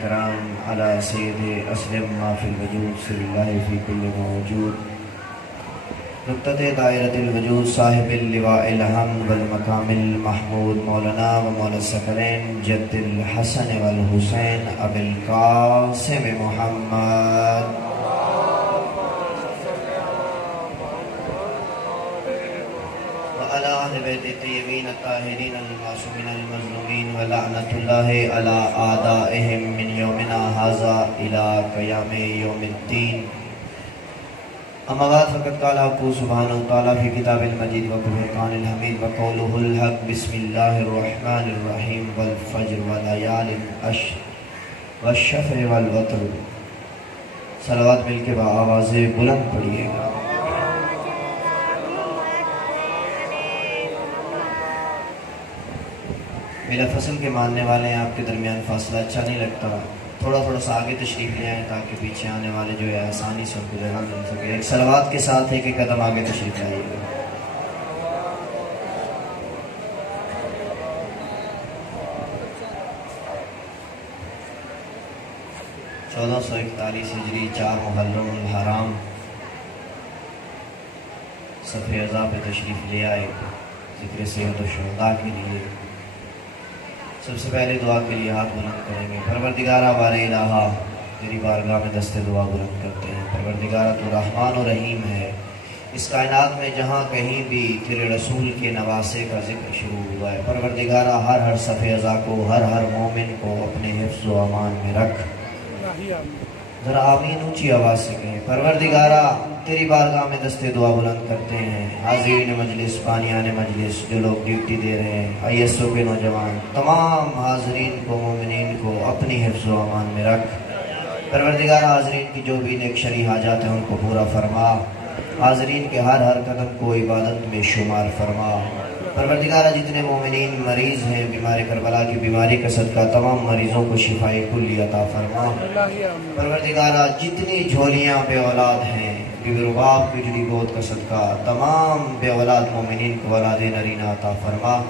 الكرام على سيد أسلم ما في الوجود سر الله في كل موجود نقطة دائرة الوجود صاحب اللواء الحمد والمقام المحمود مولانا ومولا الثقلين جد الحسن والحسين أبي القاسم محمد وعلى أهل بيت الطيبين الطاهرين المعصومين المظلومين ولعنة الله على أعدائهم من يومنا هذا إلى قيام يوم الدين. اما بعد فقد قال حق سبحانه وتعالى في كتاب المجيد وفرقان الحميد وقوله الحق بسم الله الرحمن الرحيم والفجر وليال عشر والشفع والوتر. صلوات مل کے آواز بلند پڑھیے گا. میرا فصل کے ماننے والے ہیں، آپ کے درمیان فاصلہ اچھا نہیں لگتا، تھوڑا تھوڑا سا آگے تشریف لے آئیں تاکہ پیچھے آنے والے جو ہے آسانی سے ان کو جگہ مل سکے. ایک صلوات کے ساتھ ایک قدم آگے تشریف لائیے گا. چودہ سو 41 ہجری 4 محرم الحرام صفحہ اعضاء پہ تشریف لے آئے ذکر سید الشہداء کے لیے. سب سے پہلے دعا کے لیے ہاتھ بلند کریں گے. پروردگارہ بار الہا تیری بارگاہ میں دست دعا بلند کرتے ہیں. پروردگارہ تو رحمان و رحیم ہے. اس کائنات میں جہاں کہیں بھی تیرے رسول کے نواسے کا ذکر شروع ہوا ہے، پروردگارہ ہر صفحہ اعضاء کو ہر مومن کو اپنے حفظ و امان میں رکھ. ذرا آمین اونچی آواز سے کہیں. پروردگارہ تیری بارگاہ میں دست دعا بلند کرتے ہیں. حاضرین مجلس، بانیان مجلس، جو لوگ ڈیوٹی دے رہے ہیں، آئی ایس او کے نوجوان، تمام حاضرین کو مومنین کو اپنی حفظ و امان میں رکھ. پروردگارہ حاضرین کی جو بھی نیک شرعی حاجات ہیں ان کو پورا فرما. حاضرین کے ہر قدم کو عبادت میں شمار فرما. پروردگارہ جتنے مومنین مریض ہیں بیمار کربلا کی بیماری کا صدقہ تمام مریضوں کو شفاء کلی عطا فرما. پروردگارہ جتنی جھولیاں بے اولاد ہیں بی رباب کی جڑی گود کا صدقہ تمام بے اولاد مومنین کو اولاد نرینہ عطا فرما.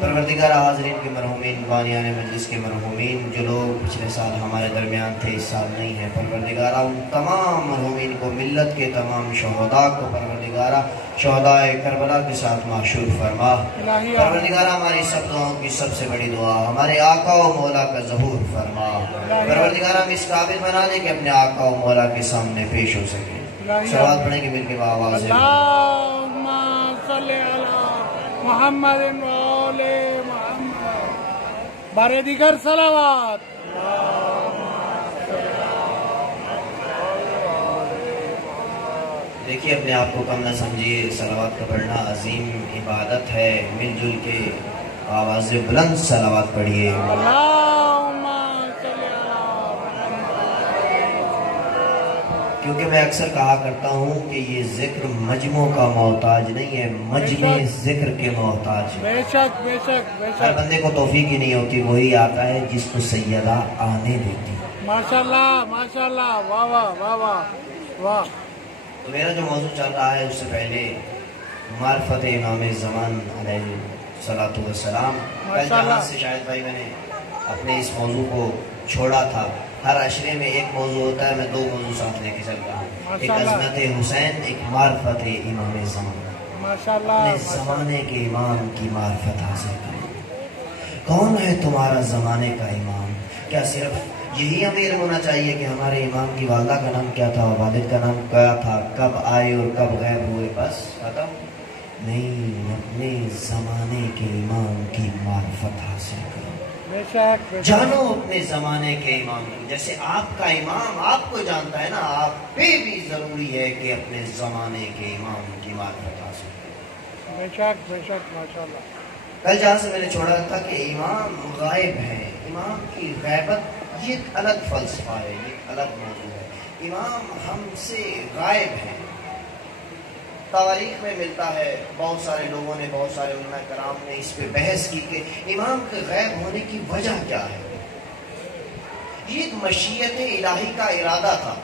پروردگارہ حاضرین کے مرحومین، بانیان مجلس کے مرحومین جو لوگ پچھلے سال ہمارے درمیان تھے اس سال نہیں ہیں، پروردگارہ ان تمام مرحومین کو، ملت کے تمام شہداء کو پروردگارہ شہداء کربلا کے ساتھ معشور فرما. پروردگارہ ہماری سب دعاؤں کی سب سے بڑی دعا ہمارے آقا و مولا کا ظہور فرما. پروردگارہ ہم اس قابل بنا دے کہ اپنے آقا و مولا کے سامنے پیش ہو سکے. صلوات پڑھیں گے مل کے آواز ہے. اللہم صلی علی محمد و آل محمد. بارے دیگر صلوات. دیکھیے اپنے آپ کو کم نہ سمجھیے، صلوات کا پڑھنا عظیم عبادت ہے. مل جل کے آواز بلند صلوات پڑھیے. کیونکہ میں اکثر کہا کرتا ہوں کہ یہ ذکر مجموع کا محتاج نہیں ہے، مجمع ذکر کے محتاج ہے. بے شک بے شک بے ہر شک. بندے کو توفیق ہی نہیں ہوتی، وہی آتا ہے جس کو سیدہ آنے دیتی. ماشاءاللہ ماشاءاللہ. واہ واہ واہ واہ واہ. تو میرا جو موضوع چل رہا ہے اس سے پہلے معرفت امام زمان علیہ الصلوۃ والسلام. کل جہاں سے شاید بھائی میں نے اپنے اس موضوع کو چھوڑا تھا، ہر عشرے میں ایک موضوع ہوتا ہے، میں 2 موضوع ساتھ لے کے چل رہا ہوں. ایک عظمت حسین، ایک معرفت امام زمان. اپنے زمانے کے امام کی معرفت حاصل کریں. کون ہے تمہارا زمانے کا امام؟ کیا صرف یہی امیر ہونا چاہیے کہ ہمارے امام کی والدہ کا نام کیا تھا، والد کا نام کیا تھا، کب آئے اور کب غائب ہوئے، بس ختم؟ نہیں، اپنے زمانے کے امام کی معرفت حاصل کرو. جانو اپنے زمانے کے امام کو. جیسے آپ کا امام آپ کو جانتا ہے نا، آپ پہ بھی ضروری ہے کہ اپنے زمانے کے امام کی معرفت حاصل کریں. بے شک بے شک. ماشاءاللہ. کل جہاں سے میں نے چھوڑا تھا کہ امام غائب ہے، امام کی غیبت یہ ایک الگ فلسفہ ہے، یہ ایک الگ موضوع ہے. امام ہم سے غائب ہے. تاریخ میں ملتا ہے، بہت سارے لوگوں نے، بہت سارے علماء کرام نے اس پہ بحث کی کہ امام کے غائب ہونے کی وجہ کیا ہے. یہ ایک مشیت الہی کا ارادہ تھا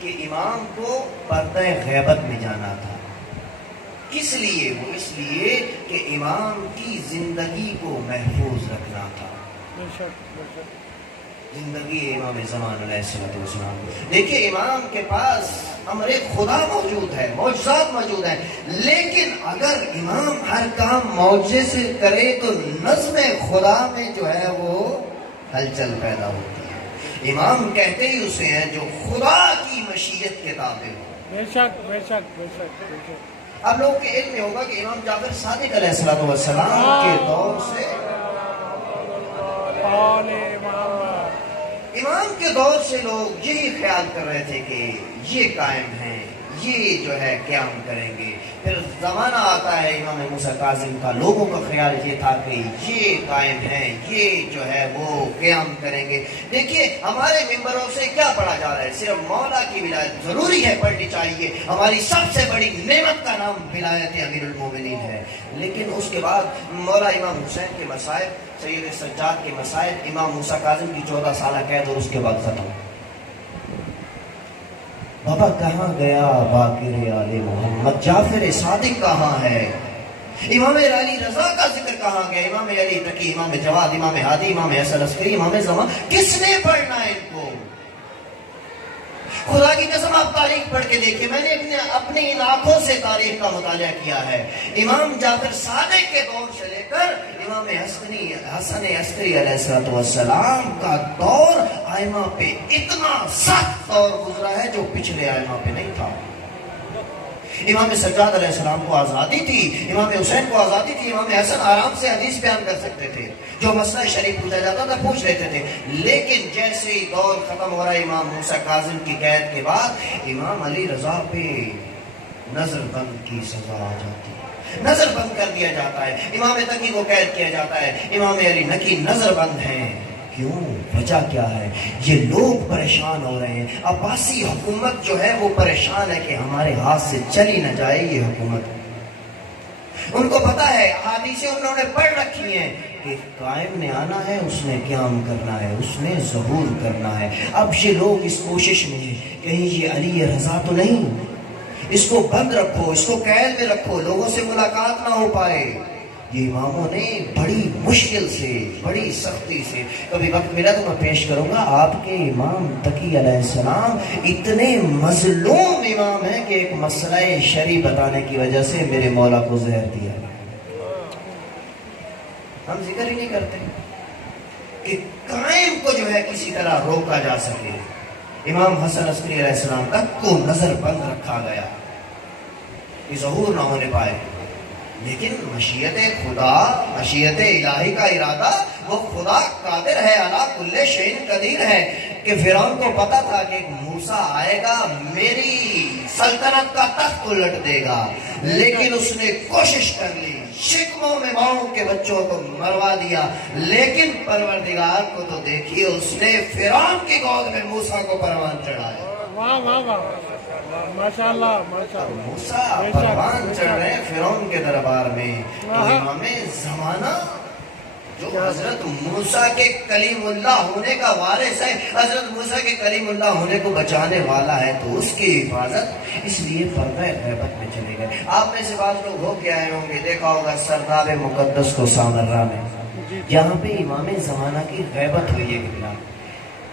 کہ امام کو پردہ غیبت میں جانا تھا. کس لیے؟ وہ اس لیے کہ امام کی زندگی کو محفوظ رکھنا تھا. بے شک بے شک زندگی امام زمان علیہ السلام. دیکھیے امام کے پاس امر خدا موجود ہے، معجزات موجود ہیں، لیکن اگر امام ہر کام معجزے سے کرے تو نظم خدا میں جو ہے وہ ہلچل پیدا ہوتی ہے. امام کہتے ہی اسے ہیں جو خدا کی مشیت کے تابع ہو. بے شک بے شک بے شک بے شک. اب لوگوں کے علم میں ہوگا کہ امام جعفر صادق علیہ السلام کے دور سے آل محمد امام کے دور سے لوگ یہی خیال کر رہے تھے کہ یہ قائم ہیں، یہ جو ہے قیام کریں گے. پھر زمانہ آتا ہے امام موسیٰ کاظم کا، لوگوں کا خیال یہ تھا کہ یہ قائم ہیں، یہ جو ہے وہ قیام کریں گے. دیکھیے ہمارے ممبروں سے کیا پڑھا جا رہا ہے؟ صرف مولا کی ولایت ضروری ہے، پڑھنی چاہیے. ہماری سب سے بڑی نعمت کا نام ولایت امیر المومنین ہے. لیکن اس کے بعد مولا امام حسین کے مسائل، سید سجاد کے مسائل، امام موسیٰ کاظم کی 14 سالہ قید اور اس کے بعد ختم. بابا کہاں گیا باقر آل محمد؟ جعفر صادق کہاں ہے؟ امام علی رضا کا ذکر کہاں گیا؟ امام علی تقی، امام جواد، امام ہادی، امام حسن عسکری، امام زمان، کس نے پڑھنا ہے ان کو؟ خدا کی قسم آپ تاریخ پڑھ کے دیکھیں، میں نے اپنی ان آنکھوں سے تاریخ کا مطالعہ کیا ہے. امام جعفر صادق کے دور سے لے کر امام حسن عسکری علیہ السلام کا دور ائمہ پہ اتنا سخت دور گزرا ہے جو پچھلے ائمہ پہ نہیں تھا. امام سجاد علیہ السلام کو آزادی تھی، امام حسین کو آزادی تھی، امام حسن آرام سے حدیث بیان کر سکتے تھے، جو مسئلہ شریف پوچھا جاتا تھا پوچھ لیتے تھے. لیکن جیسے ہی دور ختم ہو رہا ہے امام موسیٰ کاظم کی قید کے بعد، امام علی رضا پہ نظر بند کی سزا آ جاتی ہے، نظر بند کر دیا جاتا ہے. امام تقی کو قید کیا جاتا ہے، امام علی نقی نظر بند ہیں. کیوں؟ وجہ کیا ہے؟ یہ لوگ پریشان ہو رہے ہیں. عباسی حکومت جو ہے وہ پریشان ہے کہ ہمارے ہاتھ سے چلی نہ جائے یہ حکومت. ان کو پتا ہے، حدیثیں انہوں نے پڑھ رکھی ہیں کہ قائم نے آنا ہے، اس نے قیام کرنا ہے، اس نے ظہور کرنا ہے. اب یہ لوگ اس کوشش میں ہیں کہیں یہ علی رضا تو نہیں، اس کو بند رکھو، اس کو قید میں رکھو، لوگوں سے ملاقات نہ ہو پائے. یہ اماموں نے بڑی مشکل سے، بڑی سختی سے، کبھی وقت ملا تو میں پیش کروں گا. آپ کے امام تقی علیہ السلام اتنے مظلوم امام ہیں کہ ایک مسئلہ شرعی بتانے کی وجہ سے میرے مولا کو زہر دیا. ہم ذکر ہی نہیں کرتے کہ قائم کو جو ہے کسی طرح روکا جا سکے. امام حسن عسکری علیہ السلام تک کو نظر بند رکھا گیا کہ ظہور نہ ہونے پائے. لیکن مشیت خدا، مشیت الہی کا ارادہ، وہ خدا قادر ہے، علی کل شیء قدیر ہے. کہ فرعون کو پتا تھا کہ ایک موسیٰ آئے گا میری سلطنت کا تخت الٹ دے گا، لیکن اس نے کوشش کر لی، شکموں میں ماؤں کے بچوں کو مروا دیا. لیکن پروردگار کو تو دیکھیے، اس نے فرعون کی گود میں موسیٰ کو پروان چڑھایا. واہ واہ واہ، ماشاء اللہ ماشاء اللہ. موسیٰ پروان چڑھ رہے ہیں فرعون کے دربار میں. تو امام زمانہ جو حضرت موسیٰ کے کلیم اللہ ہونے کا وارث ہے، حضرت موسیٰ کے کلیم اللہ ہونے کو بچانے والا ہے، تو اس کی حفاظت اس لیے پردہ غیبت میں چلے گئے. آپ میں سے بعض لوگ ہو کے آئے ہوں گے، دیکھا ہوگا سرداب مقدس کو سامرہ میں، جہاں پہ امام زمانہ کی غیبت ہوئی ہے. کہ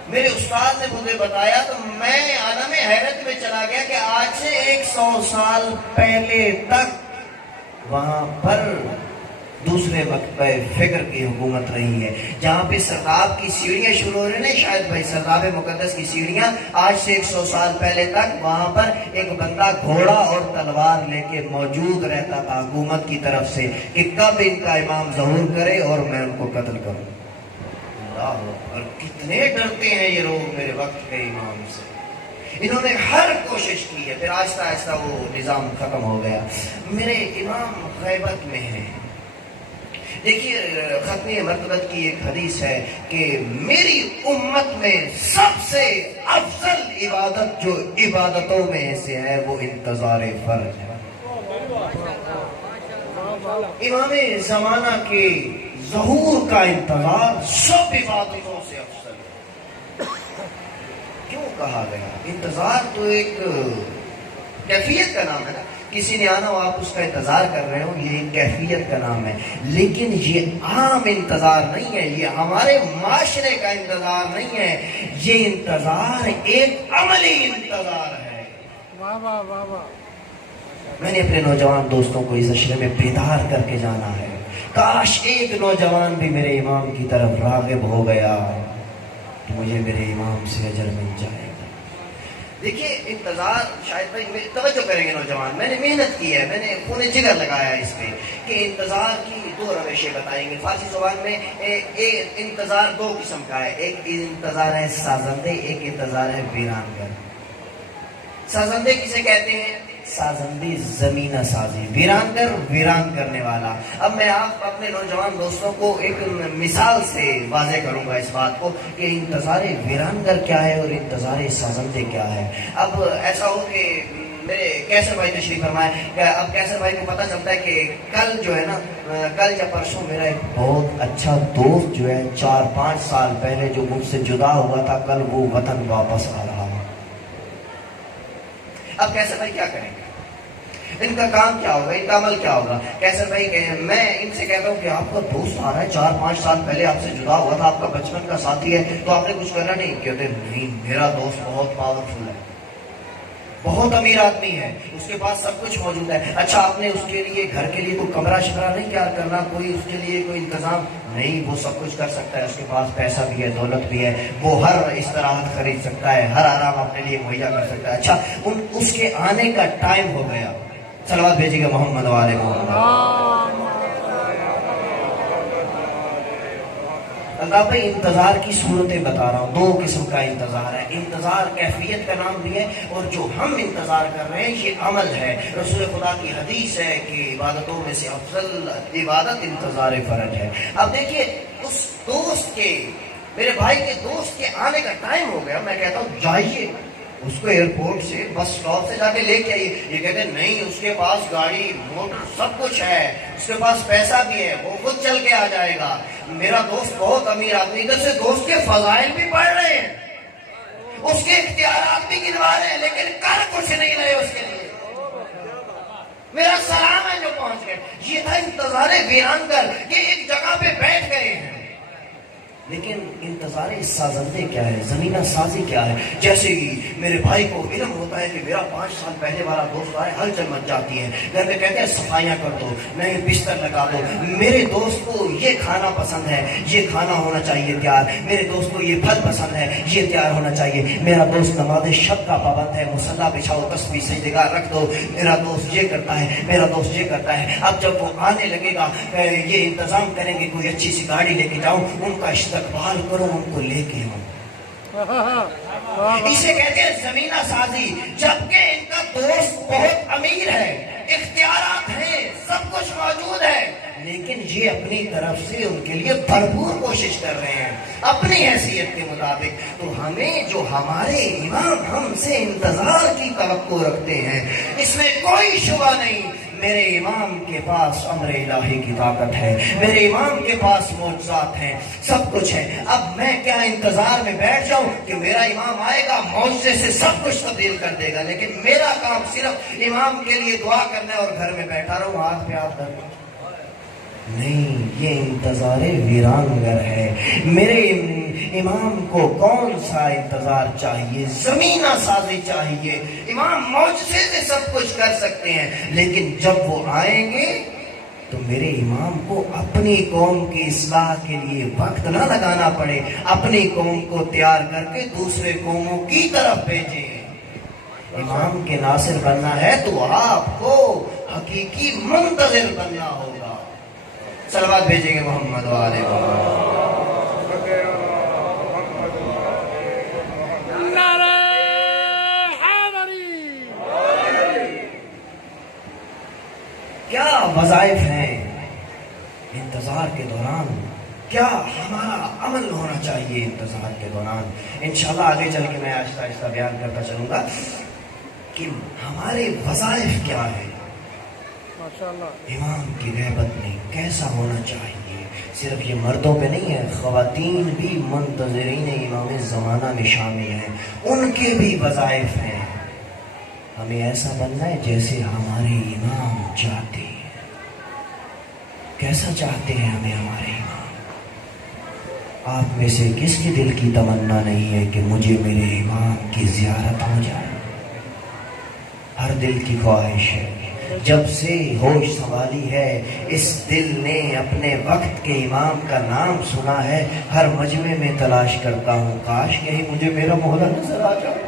میرے استاد نے مجھے بتایا تو میں عالم حیرت میں چلا گیا کہ آج سے 100 سال پہلے تک وہاں پر دوسرے مکتبہ فکر کی حکومت رہی ہے، جہاں پہ سرداب کی سیڑھیاں شروع ہو رہی ہیں. شاید بھائی سرداب مقدس کی سیڑھیاں آج سے 100 سال پہلے تک وہاں پر ایک بندہ گھوڑا اور تلوار لے کے موجود رہتا تھا حکومت کی طرف سے کہ کب ان کا امام ظہور کرے اور میں ان کو قتل کروں. اور کتنے ڈرتے ہیں یہ لوگ میرے وقت کے امام سے. انہوں نے ہر کوشش کی ہے، پھر آہستہ آہستہ وہ نظام ختم ہو گیا. میرے امام غیبت میں ہیں. دیکھیے ختمی مرتبت کی ایک حدیث ہے کہ میری امت میں سب سے افضل عبادت جو عبادتوں میں سے ہے وہ انتظار فرج ہے. امام زمانہ کے ظہور کا انتظار سب عبادتوں سے افضل ہے. کیوں کہا گیا؟ انتظار تو ایک کیفیت کا نام ہے نا. کسی نے آنا ہو آپ اس کا انتظار کر رہے ہو، یہ ایک کیفیت کا نام ہے، لیکن یہ عام انتظار نہیں ہے، یہ ہمارے معاشرے کا انتظار نہیں ہے، یہ انتظار ایک عملی انتظار ہے۔ واہ واہ واہ واہ۔ میں نے اپنے نوجوان دوستوں کو اس اشرے میں بیدار کر کے جانا ہے۔ کاش ایک نوجوان بھی میرے امام کی طرف راغب ہو گیا تو مجھے میرے امام سے اجر مل جائے گا۔ دیکھیے انتظار، شاید بھائی توجہ کریں گے نوجوان، میں نے محنت کی ہے، میں نے خون جگر لگایا ہے اس پہ کہ انتظار کی دو روشیں بتائیں گے۔ فارسی زبان میں انتظار دو قسم کا ہے، ایک انتظار ہے سازندے، ایک انتظار ہے ویران گر۔ سازندے کسے کہتے ہیں؟ سازندی زمینہ سازی، ویران گر ویران کرنے والا۔ اب میں آپ اپنے نوجوان دوستوں کو ایک مثال سے واضح کروں گا اس بات کو کہ انتظار ویران گر کیا ہے اور انتظار سازندے کیا ہے۔ اب ایسا ہو کہ میرے کیسر بھائی تشریف فرمائے، اب کیسر بھائی کو پتہ چلتا ہے کہ کل جو ہے نا، کل یا پرسوں میرا ایک بہت اچھا دوست جو ہے 4-5 سال پہلے جو مجھ سے جدا ہوا تھا، کل وہ وطن واپس آ رہا ہے۔ اب کیسر بھائی کیا کریں گے؟ ان کا کام کیا ہوگا، ان کا عمل کیا ہوگا؟ کیسر بھائی میں ان سے کہتا ہوں کہ آپ کا دوست آ رہا ہے، 4-5 سال پہلے آپ سے جدا ہوا تھا، آپ کا بچپن کا ساتھی ہے، تو آپ نے کچھ کرنا نہیں؟ کہتے نہیں، میرا دوست بہت پاورفل ہے، بہت امیر آدمی ہے، اس کے پاس سب کچھ موجود ہے۔ اچھا آپ نے اس کے لیے گھر کے لیے کوئی کمرہ شمرہ نہیں تیار کرنا، کوئی اس کے لیے کوئی انتظام نہیں؟ وہ سب کچھ کر سکتا ہے، اس کے پاس پیسہ بھی ہے، دولت بھی ہے، وہ ہر استراحت خرید سکتا ہے، ہر آرام اپنے لیے مہیا کر سکتا ہے۔ اچھا اس کے آنے کا ٹائم ہو گیا، صلوات بھیجیے گا محمد والے محمد۔ اللہ بھائی انتظار کی صورتیں بتا رہا ہوں، دو قسم کا انتظار ہے، انتظار کیفیت کا نام بھی ہے، اور جو ہم انتظار کر رہے ہیں یہ عمل ہے۔ رسول خدا کی حدیث ہے کہ عبادتوں میں سے افضل عبادت انتظار فرج ہے۔ اب دیکھیے اس دوست کے، میرے بھائی کے دوست کے آنے کا ٹائم ہو گیا، میں کہتا ہوں جائیے اس کو ایئرپورٹ سے، بس اسٹاپ سے جا کے لے کے آئیے۔ یہ کہتے ہیں نہیں، اس کے پاس گاڑی موٹر سب کچھ ہے، اس کے پاس پیسہ بھی ہے، وہ خود چل کے آ جائے گا۔ میرا دوست بہت امیر آدمی، ادھر سے دوست کے فضائل بھی پڑھ رہے ہیں، اس کے اختیارات بھی گنوا رہے ہیں، لیکن کر کچھ نہیں رہے اس کے لیے۔ میرا سلام ہے جو پہنچ گئے۔ یہ تھا انتظار ویران گر، یہ ایک جگہ پہ بیٹھ گئے ہیں۔ لیکن انتظار سازندے کیا ہے، زمینہ سازی کیا ہے؟ جیسے ہی میرے بھائی کو علم ہوتا ہے کہ میرا 5 سال پہلے والا دوست آئے، ہلچل مچ جاتی ہے، گھر میں کہتے ہیں صفائیاں کر دو، نئے بستر لگا دو، میرے دوست کو یہ کھانا پسند ہے، یہ کھانا ہونا چاہیے تیار، میرے دوست کو یہ پھل پسند ہے، یہ تیار ہونا چاہیے، میرا دوست نماز شب کا پابند ہے، مصلی بچھاؤ، تسبیح سجدگار رکھ دو، میرا دوست یہ کرتا ہے، میرا دوست یہ کرتا ہے۔ اب جب وہ آنے لگے گا، یہ انتظام کریں گے کوئی اچھی سی گاڑی لے کے جاؤں، ان کا استقبال کرو، ان کو لے کے آؤں۔ اسے کہتے ہیں زمینہ سازی۔ جبکہ ان کا دوست بہت امیر ہے، اختیارات ہیں، سب کچھ موجود ہے، لیکن یہ اپنی طرف سے ان کے لیے بھرپور کوشش کر رہے ہیں اپنی حیثیت کے مطابق۔ تو ہمیں جو ہمارے امام ہم سے انتظار کی توقع رکھتے ہیں، اس میں کوئی شبہ نہیں، میرے امام کے پاس امر الہی کی طاقت ہے، میرے امام کے پاس معجزات ہیں، سب کچھ ہے۔ اب میں کیا انتظار میں بیٹھ جاؤں کہ میرا امام آئے گا، معجزے سے سب کچھ تبدیل کر دے گا، لیکن میرا کام صرف امام کے لیے دعا کرنا ہے اور گھر میں بیٹھا رہوں ہاتھ پہ ہاتھ کر کے؟ نہیں، یہ انتظار ویران گر ہے۔ میرے امام کو کون سا انتظار چاہیے؟ زمینہ سازی چاہیے۔ امام معجزے سے سب کچھ کر سکتے ہیں، لیکن جب وہ آئیں گے تو میرے امام کو اپنی قوم کی اصلاح کے لیے وقت نہ لگانا پڑے، اپنی قوم کو تیار کر کے دوسرے قوموں کی طرف بھیجیں۔ امام کے ناصر بننا ہے تو آپ کو حقیقی منتظر بننا ہوگا۔ صلوات بھیجیں گے محمد والے کیا وظائف ہیں انتظار کے دوران، کیا ہمارا عمل ہونا چاہیے انتظار کے دوران؟ انشاءاللہ آگے چل کے میں آہستہ آہستہ بیان کرتا چلوں گا کہ ہمارے وظائف کیا ہیں۔ امام کی غیبت میں کیسا ہونا چاہیے؟ صرف یہ مردوں پہ نہیں ہے، خواتین بھی منتظرین امام زمانہ میں شامل ہیں، ان کے بھی وظائف ہیں۔ ہمیں ایسا بننا ہے جیسے ہمارے امام چاہتے ہیں۔ کیسا چاہتے ہیں ہمیں ہمارے امام؟ آپ میں سے کس کے دل کی تمنا نہیں ہے کہ مجھے میرے امام کی زیارت ہو جائے؟ ہر دل کی خواہش ہے۔ جب سے ہوش سنبھالی ہے اس دل نے اپنے وقت کے امام کا نام سنا ہے، ہر مجمع میں تلاش کرتا ہوں کاش یہی مجھے میرا مولا نظر آ جائے۔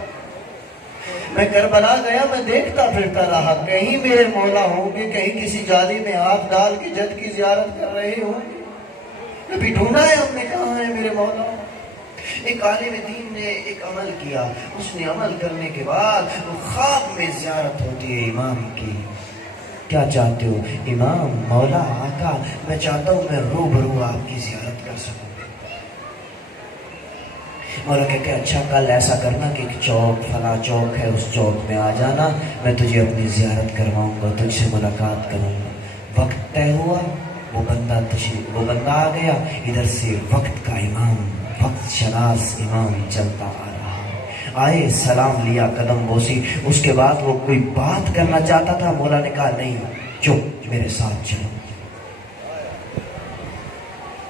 میں کربلا گیا، میں دیکھتا پھرتا رہا، کہیں میرے مولا ہوں گے، کہیں کسی جالی میں ہاتھ ڈال کے جد کی زیارت کر رہے ہوں گے۔ کبھی ڈھونڈا ہے ہم نے کہاں ہے میرے مولا؟ ایک عالم دین نے ایک عمل کیا، اس نے عمل کرنے کے بعد وہ خواب میں زیارت ہوتی ہے امام کی۔ کیا چاہتے ہو؟ امام، مولا، آقا، میں چاہتا ہوں میں روبرو آپ کی زیارت کر سکوں۔ مولا کہتے ہیں اچھا کل ایسا کرنا کہ ایک چوک، فلاں چوک ہے، اس چوک میں آ جانا، میں تجھے اپنی زیارت کرواؤں گا، تجھ سے ملاقات کروں گا۔ وقت طے ہوا، وہ بندہ آ گیا، ادھر سے وقت کا امام، وقت شناس امام چلتا آ رہا۔ آئے، سلام لیا، قدم بوسی، اس کے بعد وہ کوئی بات کرنا چاہتا تھا، مولا نے کہا نہیں، چپ، میرے ساتھ چلو۔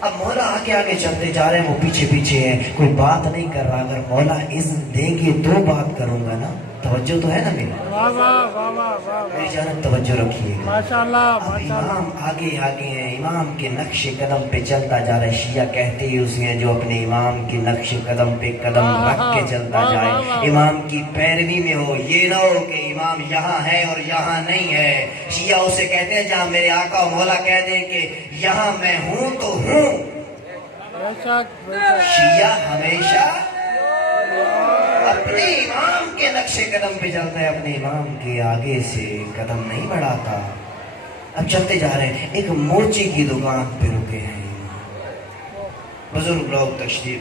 اب مولا آگے آگے چلتے جا رہے ہیں، وہ پیچھے پیچھے ہیں، کوئی بات نہیں کر رہا۔ اگر مولا اذن دیں گے تو بات کروں گا نا، توجہ تو ہے نا میری؟ واہ واہ واہ واہ واہ میری جانب توجہ رکھیے گا۔ ماشاءاللہ اب ماشاءاللہ۔ امام آگے آگے ہیں، امام کے نقش قدم پہ چلتا جا رہا ہے۔ شیعہ کہتے ہی اسی ہیں جو اپنے امام کے نقش قدم پہ قدم رکھ کے چلتا جائے، امام کی پیروی میں ہو، یہ نہ ہو کہ امام یہاں ہے اور یہاں نہیں ہے۔ شیعہ اسے کہتے ہیں جہاں میرے آقا و مولا کہہ دیں کہ یہاں میں ہوں تو ہوں۔ بے شک بے شک۔ شیعہ ہمیشہ اپنے امام کے نقش قدم پہ چلتا ہے، اپنے امام کے آگے سے قدم نہیں بڑھاتا۔ اب چلتے جا رہے ہیں، ایک موچی کی دکان پہ رکے ہیں۔ بزرگ لوگ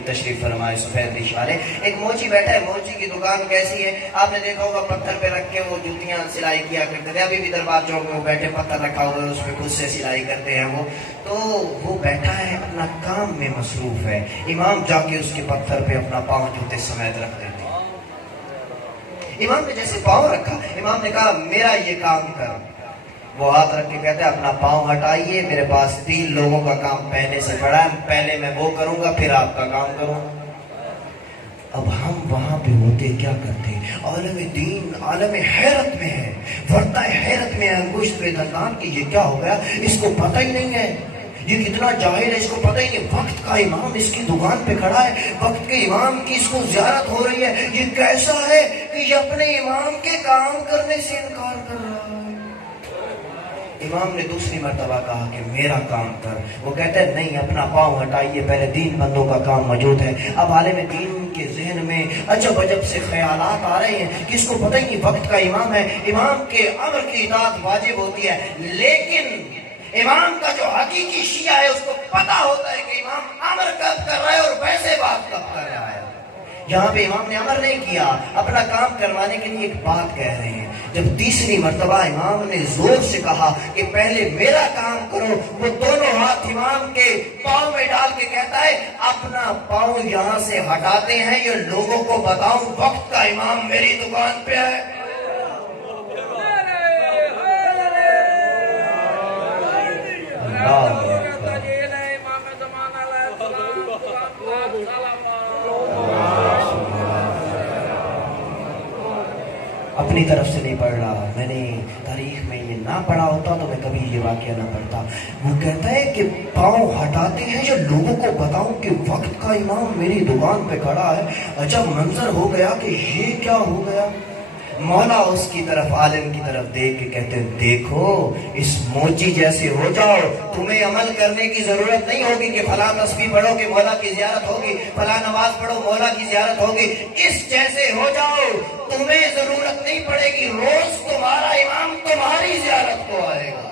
تشریف فرمائے، سفید اشارے، ایک موچی بیٹھا ہے۔ موچی کی دکان کیسی ہے؟ آپ نے دیکھا ہوگا پتھر پہ رکھ کے وہ جوتیاں سلائی کیا کرتے تھے، ابھی بھی دربار چوک میں وہ بیٹھے، پتھر رکھا ہوا ہے، اس پہ خود سے سلائی کرتے ہیں وہ۔ تو وہ بیٹھا ہے، اپنا کام میں مصروف ہے۔ امام جا کے اس کے پتھر پہ اپنا پاؤں جوتے سمیت رکھ دیتے ہیں۔ امام نے جیسے پاؤں رکھا، امام نے کہا میرا یہ کام کر۔ وہ ہاتھ رکھ کے کہتے ہیں اپنا پاؤں ہٹائیے، میرے پاس 3 لوگوں کا کام پہلے سے پڑا ہے، پہلے میں وہ کروں گا پھر آپ کا کام کروں گا۔ اب ہم وہاں پہ ہوتے کیا کرتے؟ عالم دین عالم حیرت میں ہے، ورطہ حیرت میں ہے، انگشت پہ دندان کہ یہ کیا ہو گیا، اس کو پتہ ہی نہیں ہے، یہ کتنا جاہل ہے، اس کو پتہ ہی نہیں۔ وقت کا امام اس کی دکان پہ کھڑا ہے، وقت کے امام کی اس کو زیارت ہو رہی ہے، یہ کیسا ہے کہ یہ اپنے امام کے کام کرنے سے انکار کر رہا ہے۔ امام نے دوسری مرتبہ کہا کہ میرا کام کر۔ وہ کہتا ہے نہیں، اپنا پاؤں ہٹائیے، پہلے دین بندوں کا کام موجود ہے۔ اب عالم دین کے ذہن میں عجب عجب سے خیالات آ رہے ہیں کہ اس کو پتہ ہی نہیں وقت کا امام ہے، امام کے امر کی اطاعت واجب ہوتی ہے، لیکن امام کا جو حقیقی شیعہ ہے اس کو پتہ ہوتا ہے کہ امام امر کب کر رہا ہے اور ویسے بات کب کر رہا ہے۔ یہاں پہ امام نے امر نہیں کیا، اپنا کام کروانے کے لیے ایک بات کہہ رہے ہیں۔ جب تیسری مرتبہ امام نے زور سے کہا کہ پہلے میرا کام کرو، وہ دونوں ہاتھ امام کے پاؤں میں ڈال کے کہتا ہے اپنا پاؤں یہاں سے ہٹاتے ہیں، یہ لوگوں کو بتاؤں وقت کا امام میری دکان پہ ہے۔ اپنی طرف سے نہیں پڑھ رہا، میں نے تاریخ میں یہ نہ پڑھا ہوتا تو میں کبھی یہ واقعہ نہ پڑھتا۔ وہ کہتا ہے کہ پاؤں ہٹاتے ہیں جو لوگوں کو بتاؤں کہ وقت کا امام میری دکان پہ کھڑا ہے۔ عجب منظر ہو گیا کہ یہ کیا ہو گیا۔ مولا اس کی طرف، عالم کی طرف دیکھ کے کہتے ہیں دیکھو اس موچی جیسے ہو جاؤ، تمہیں عمل کرنے کی ضرورت نہیں ہوگی کہ فلاں تسبیح پڑھو کہ مولا کی زیارت ہوگی، فلاں نماز پڑھو مولا کی زیارت ہوگی، اس جیسے ہو جاؤ، تمہیں ضرورت نہیں پڑے گی، روز تمہارا امام تمہاری زیارت کو آئے گا۔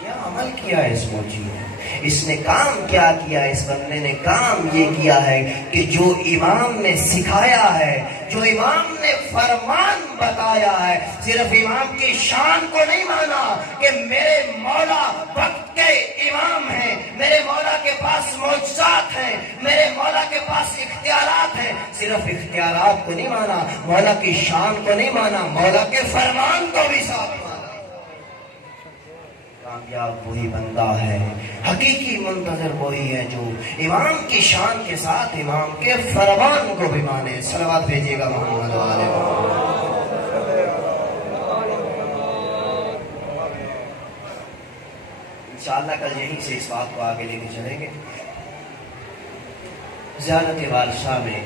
کیا عمل کیا ہے اس موچی نے؟ اس نے کام کیا کیا؟ اس بندے نے کام یہ کیا ہے کہ جو امام نے سکھایا ہے، جو امام نے فرمان بتایا ہے، صرف امام کی شان کو نہیں مانا کہ میرے مولا وقت کے امام ہیں، میرے مولا کے پاس معجزات ہیں، میرے مولا کے پاس اختیارات ہیں، صرف صرف اختیارات کو نہیں مانا، مولا کی شان کو نہیں مانا، مولا کے فرمان کو بھی ساتھ مانا۔ کامیاب وہی بندہ ہے، حقیقی منتظر وہی ہے جو امام کی شان کے ساتھ امام کے فرمان کو بھی مانے۔ صلوات بھیجیے گا محمد والے۔ انشاءاللہ کل یہیں سے اس بات کو آگے لے کے چلیں گے۔ زیارت والشاہ میں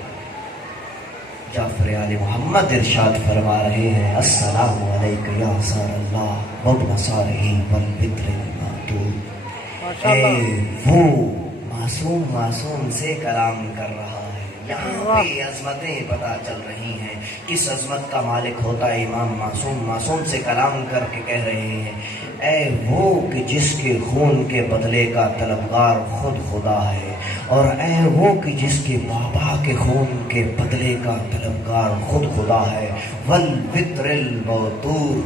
جعفر آل محمد ارشاد فرما رہے ہیں، السلام علیکم یا سار اللہ وابن صالح والبدر المعتود۔ اے وہ معصوم سے کلام کر رہا ہے، یہاں پہ عظمتیں پتہ چل رہی ہیں، کس عظمت کا مالک ہوتا ہے امام معصوم سے کلام کر کے کہہ رہے ہیں، اے وہ کہ جس کے خون کے بدلے کا طلبگار خود خدا ہے، اور اے وہ کہ جس کے بابا کے خون کے بدلے کا طلبگار خود خدا ہے، والبدر الموتور،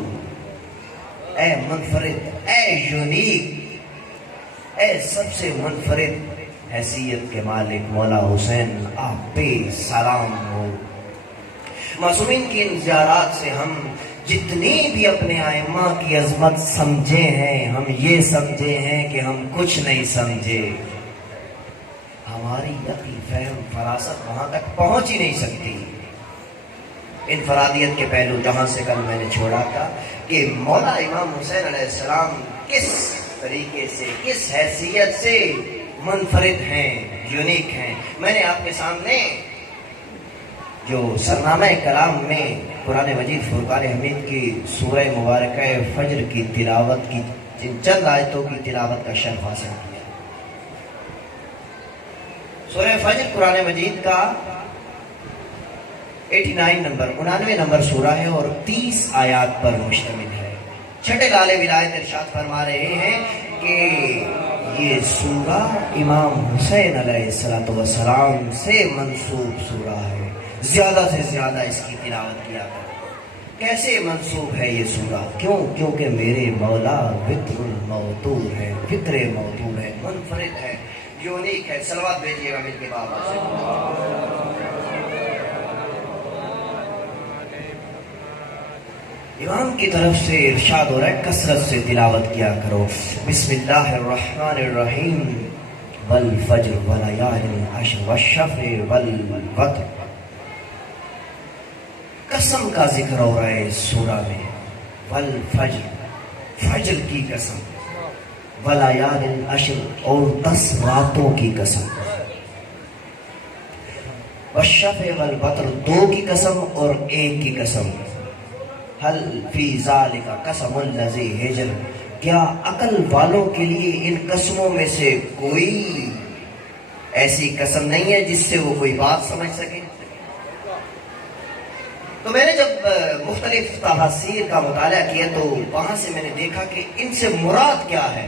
اے منفرد، اے یونیک، اے سب سے منفرد حیثیت کے مالک مولا حسین، آپ پہ سلام ہو۔ معصومین کی ان زیارات سے ہم جتنی بھی اپنے ائمہ کی عظمت سمجھے ہیں، ہم یہ سمجھے ہیں کہ ہم کچھ نہیں سمجھے، ہماری عقل فہم فراست وہاں تک پہنچ ہی نہیں سکتی۔ انفرادیت کے پہلو جہاں سے کل میں نے چھوڑا تھا کہ مولا امام حسین علیہ السلام کس طریقے سے، کس حیثیت سے منفرد ہیں، یونیک ہیں۔ میں نے آپ کے سامنے جو سرنامہ کلام میں قرآن مجید فرقان حمید کی سورہ مبارکہ فجر کی تلاوت کی چند آیتوں کی تلاوت کا شرف حاصل کیا۔ سورہ فجر قرآن مجید کا 99 نمبر سورہ ہے اور 30 آیات پر مشتمل ہے۔ چھٹے لال ولایت ارشاد فرما رہے ہیں کہ یہ سورہ امام حسین علیہ السلام سے منسوب سورہ ہے، زیادہ سے زیادہ اس کی تلاوت کیا کرو۔ کیسے منسوب ہے یہ سورہ؟ کیونکہ میرے مولا وطر الموتور ہے، وطر موتور ہے، منفرد ہے، یونیک ہے۔ صلوات بھیجیے گا مل کے بابا سے۔ امام کی طرف سے ارشاد ہو رہا ہے کثرت سے تلاوت کیا کرو۔ بسم اللہ الرحمن الرحیم، والفجر وليال عشر والشفع والوتر۔ قسم کا ذکر ہو رہا ہے اس سورہ میں، والفجر، فجر کی قسم، وليال عشر، اور 10 راتوں کی قسم، والشفع والوتر، 2 کی قسم اور 1 کی قسم، حل فی ذالک قسم الذی حجر، کیا عقل والوں کے لیے ان قسموں میں سے کوئی ایسی قسم نہیں ہے جس سے وہ کوئی بات سمجھ سکے؟ تو میں نے جب مختلف تفاسیر کا مطالعہ کیا تو وہاں سے میں نے دیکھا کہ ان سے مراد کیا ہے۔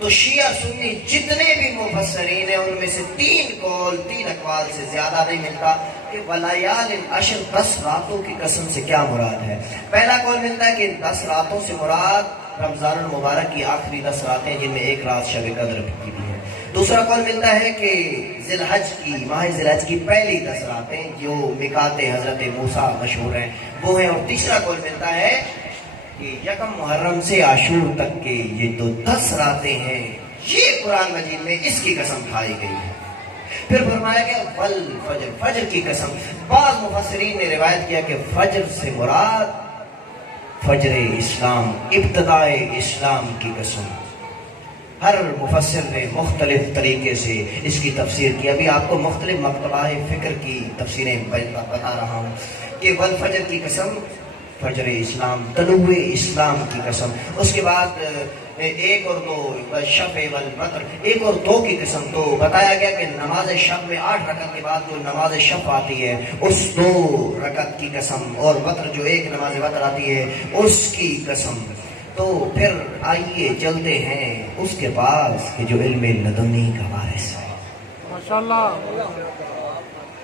تو شیعہ سنی جتنے بھی مفسرین ہیں ان میں سے 3 اقوال سے زیادہ نہیں ملتا کہ ولیال عشر، 10 راتوں کی قسم سے کیا مراد ہے۔ پہلا قول ملتا ہے کہ ان 10 راتوں سے مراد رمضان المبارک کی آخری 10 راتیں جن میں 1 رات شب قدر کی بھی ہے۔ دوسرا قول ملتا ہے کہ ذی الحج کی، ماہ ذی الحج کی پہلی 10 راتیں جو میقات حضرت موسیٰ مشہور ہیں وہ ہیں، اور تیسرا قول ملتا ہے کہ یکم محرم سے عاشور تک کے یہ جو 10 راتیں ہیں یہ قرآن مجید میں اس کی قسم کھائی گئی ہے۔ پھر فرمایا گیا والفجر، فجر کی قسم۔ بعض مفسرین نے روایت کیا کہ فجر سے مراد فجر اسلام، ابتدائے اسلام کی قسم۔ ہر مفسر نے مختلف طریقے سے اس کی تفسیر کی۔ ابھی آپ کو مختلف مکتبہ فکر کی تفسیریں بتا رہا ہوں کہ والفجر کی قسم، فجر اسلام، طلوع اسلام کی قسم۔ اس کے بعد 1 اور 2، شفع والوتر، 1 اور 2 کی قسم۔ تو بتایا گیا کہ نماز شب میں 8 رکعت کے بعد جو نماز شب آتی ہے اس 2 رکعت کی قسم، اور وتر جو 1 نماز وتر آتی ہے اس کی قسم۔ تو پھر آئیے چلتے ہیں اس کے پاس کہ جو علم لدنی کا وارث ہے۔ ماشاءاللہ،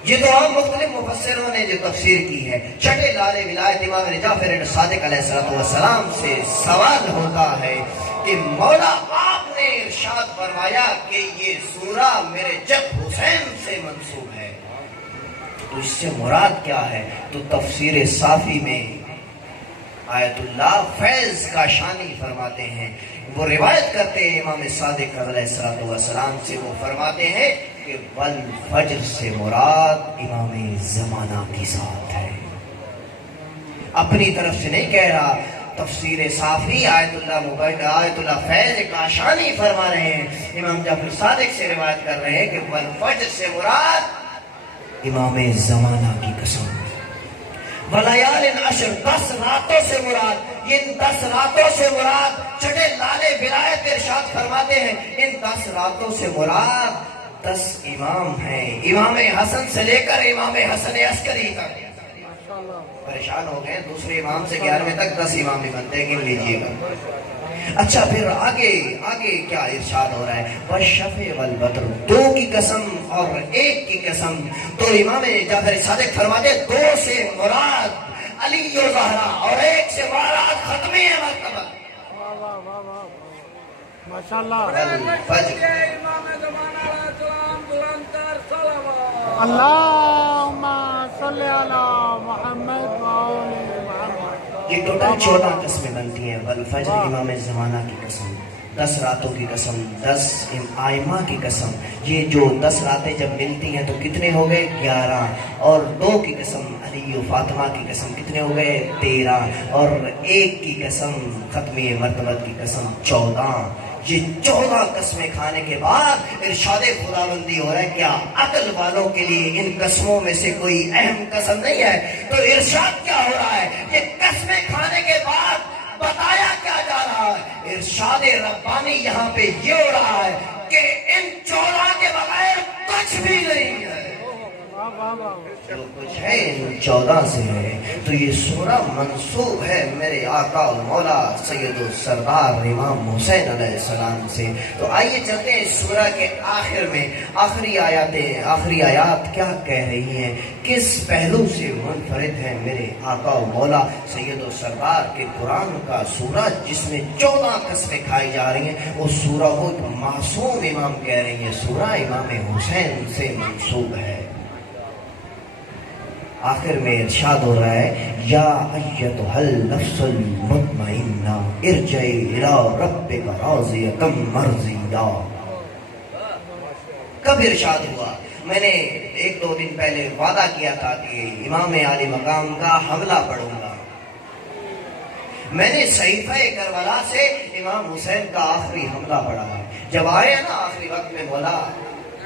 یہ تو ہم مختلف مفسروں نے جو تفسیر کی ہے۔ چھٹے لال ولایت امام جعفر صادق علیہ السلام سے سوال ہوتا ہے کہ مولا آپ نے ارشاد فرمایا کہ یہ سورہ میرے جد حسین سے منسوب ہے، تو اس سے مراد کیا ہے؟ تو تفسیر صافی میں آیت اللہ فیض کا شانی فرماتے ہیں، وہ روایت کرتے ہیں امام صادق علیہ السلام سے، وہ فرماتے ہیں کہ والفجر سے مراد امام زمانہ کی ذات ہے۔ اپنی طرف سے نہیں کہہ رہا، تفسیر صافی آیت اللہ فیض کاشانی فرما رہے ہیں، امام جعفر صادق سے روایت کر رہے ہیں کہ والفجر سے مراد امام زمانہ کی قسم، ولیال عشر 10 راتوں سے مراد، ان 10 راتوں سے مراد چھٹے لالے ولایت ارشاد فرماتے ہیں، ان 10 راتوں سے مراد 10 امام ہیں، امام حسن سے لے کر امام حسن عسکری تک۔ پریشان ہو گئے، دوسرے امام سے 11ویں تک 10 امام بھی بنتے ہیں، گن لیجئے گا۔ اچھا پھر آگے کیا ارشاد ہو رہا ہے؟ والشفع والبدر، 2 کی قسم اور 1 کی قسم۔ تو امام جعفر صادق فرماتے 2 سے مراد علی و زہرا اور 1 سے مراد ختمی مرتبہ۔ ماشاءاللہ، اللہم صلی علی محمد وآل محمد۔ یہ ٹوٹل 14 قسمیں بنتی ہیں۔ والفجر امام زمانہ کی قسم، 10 راتوں کی قسم، 10 آئمہ کی قسم۔ یہ جو 10 راتیں جب ملتی ہیں تو کتنے ہو گئے؟ 11، اور 2 کی قسم علی و فاطمہ کی قسم کتنے ہو گئے؟ 13، اور 1 کی قسم ختمی مرتبت کی قسم 14۔ یہ 14 قسمیں کھانے کے بعد ارشاد خداوندی ہو رہا ہے، کیا عقل والوں کے لیے ان قسموں میں سے کوئی اہم قسم نہیں ہے؟ تو ارشاد کیا ہو رہا ہے؟ یہ قسمیں کھانے کے بعد بتایا کیا جا رہا ہے؟ ارشاد ربانی یہاں پہ یہ ہو رہا ہے کہ ان 14 کے بغیر کچھ بھی نہیں ہے، جو کچھ ہے ان 14 سے ہے۔ تو یہ سورہ منسوب ہے میرے آقا و مولا سید السردار امام حسین علیہ السلام سے۔ تو آئیے چلتے ہیں سورہ کے آخر میں، آخری آیات کیا کہہ رہی ہیں، کس پہلو سے منفرد ہے میرے آقا و مولا سید السردار کے قرآن کا سورہ جس میں 14 قسمیں کھائی جا رہی ہیں۔ اس سورہ کو ایک معصوم امام کہہ رہی ہیں، سورہ امام حسین سے منسوب ہے۔ آخر میں ارشاد ہو رہا ہے، یا ایتھا النفس المطمئنہ ارجعی الی ربک راضیۃ مرضیہ۔ کب ارشاد ہوا؟ میں نے 1-2 دن پہلے وعدہ کیا تھا کہ امام عالی مقام کا حملہ پڑھوں گا۔ میں نے صحیفہ کربلا سے امام حسین کا آخری حملہ پڑھا ہے۔ جب آئے نا آخری وقت میں مولا،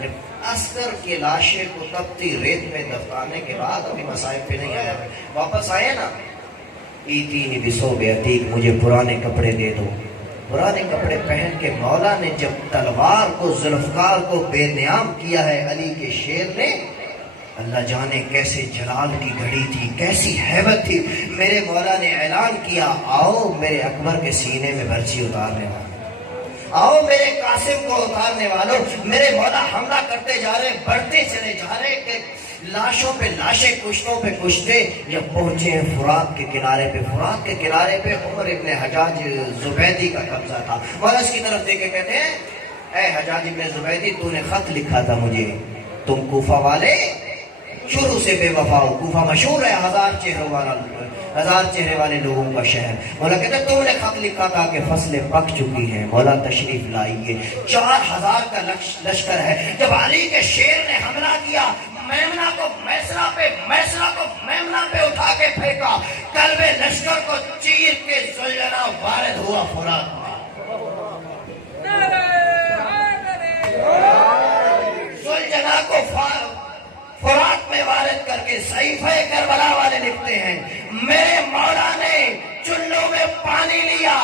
جب عسکر کی لاشیں کو تپتی ریت میں دفنانے کے بعد ابھی مصائب پہ نہیں آیا، واپس آئے نا، ایتینی بثوب عتیق، مجھے پرانے کپڑے دے دو۔ پرانے کپڑے پہن کے مولا نے جب تلوار کو ذوالفقار کو بے نیام کیا ہے علی کے شیر نے، اللہ جانے کیسے جلال کی گھڑی تھی، کیسی ہیبت تھی۔ میرے مولا نے اعلان کیا، آؤ میرے اکبر کے سینے میں برچی اتارنے والے، آؤ میرے قاسم کو اتارنے والوں۔ میرے مولا حملہ کرتے جا رہے، بڑھتے چلے جا رہے کہ لاشوں پہ لاشیں، کشتوں پہ کشتے، جب پہنچے ہیں فرات کے کنارے پہ۔ فرات کے کنارے پہ عمر ابن حجاج زبیدی کا قبضہ تھا۔ مولا اس کی طرف دیکھ کے کہتے ہیں، اے حجاج ابن زبیدی، تو نے خط لکھا تھا مجھے، تم کوفہ والے شروع سے بے وفا ہو۔ کوفہ مشہور ہے 1000 چہرے والے لوگوں کا شہر۔ مولا کہتے ہیں تم نے خط لکھا تھا کہ فصلیں پک چکی ہیں، مولا تشریف لائیے۔ 4000 کا لشکر ہے۔ جب علی کے شیر نے حملہ کیا، میمنہ کو میسرہ پہ، میسرہ کو میمنہ پہ اٹھا کے پھینکا، قلب لشکر کو چیر کے ذوالجلالہ وارد ہوا فرات میں۔ ذوالجلالہ کو فرات میں وارد کر کے صحیفہ کربلا والے لکھتے ہیں، میرے مولا نے چلوں میں پانی لیا،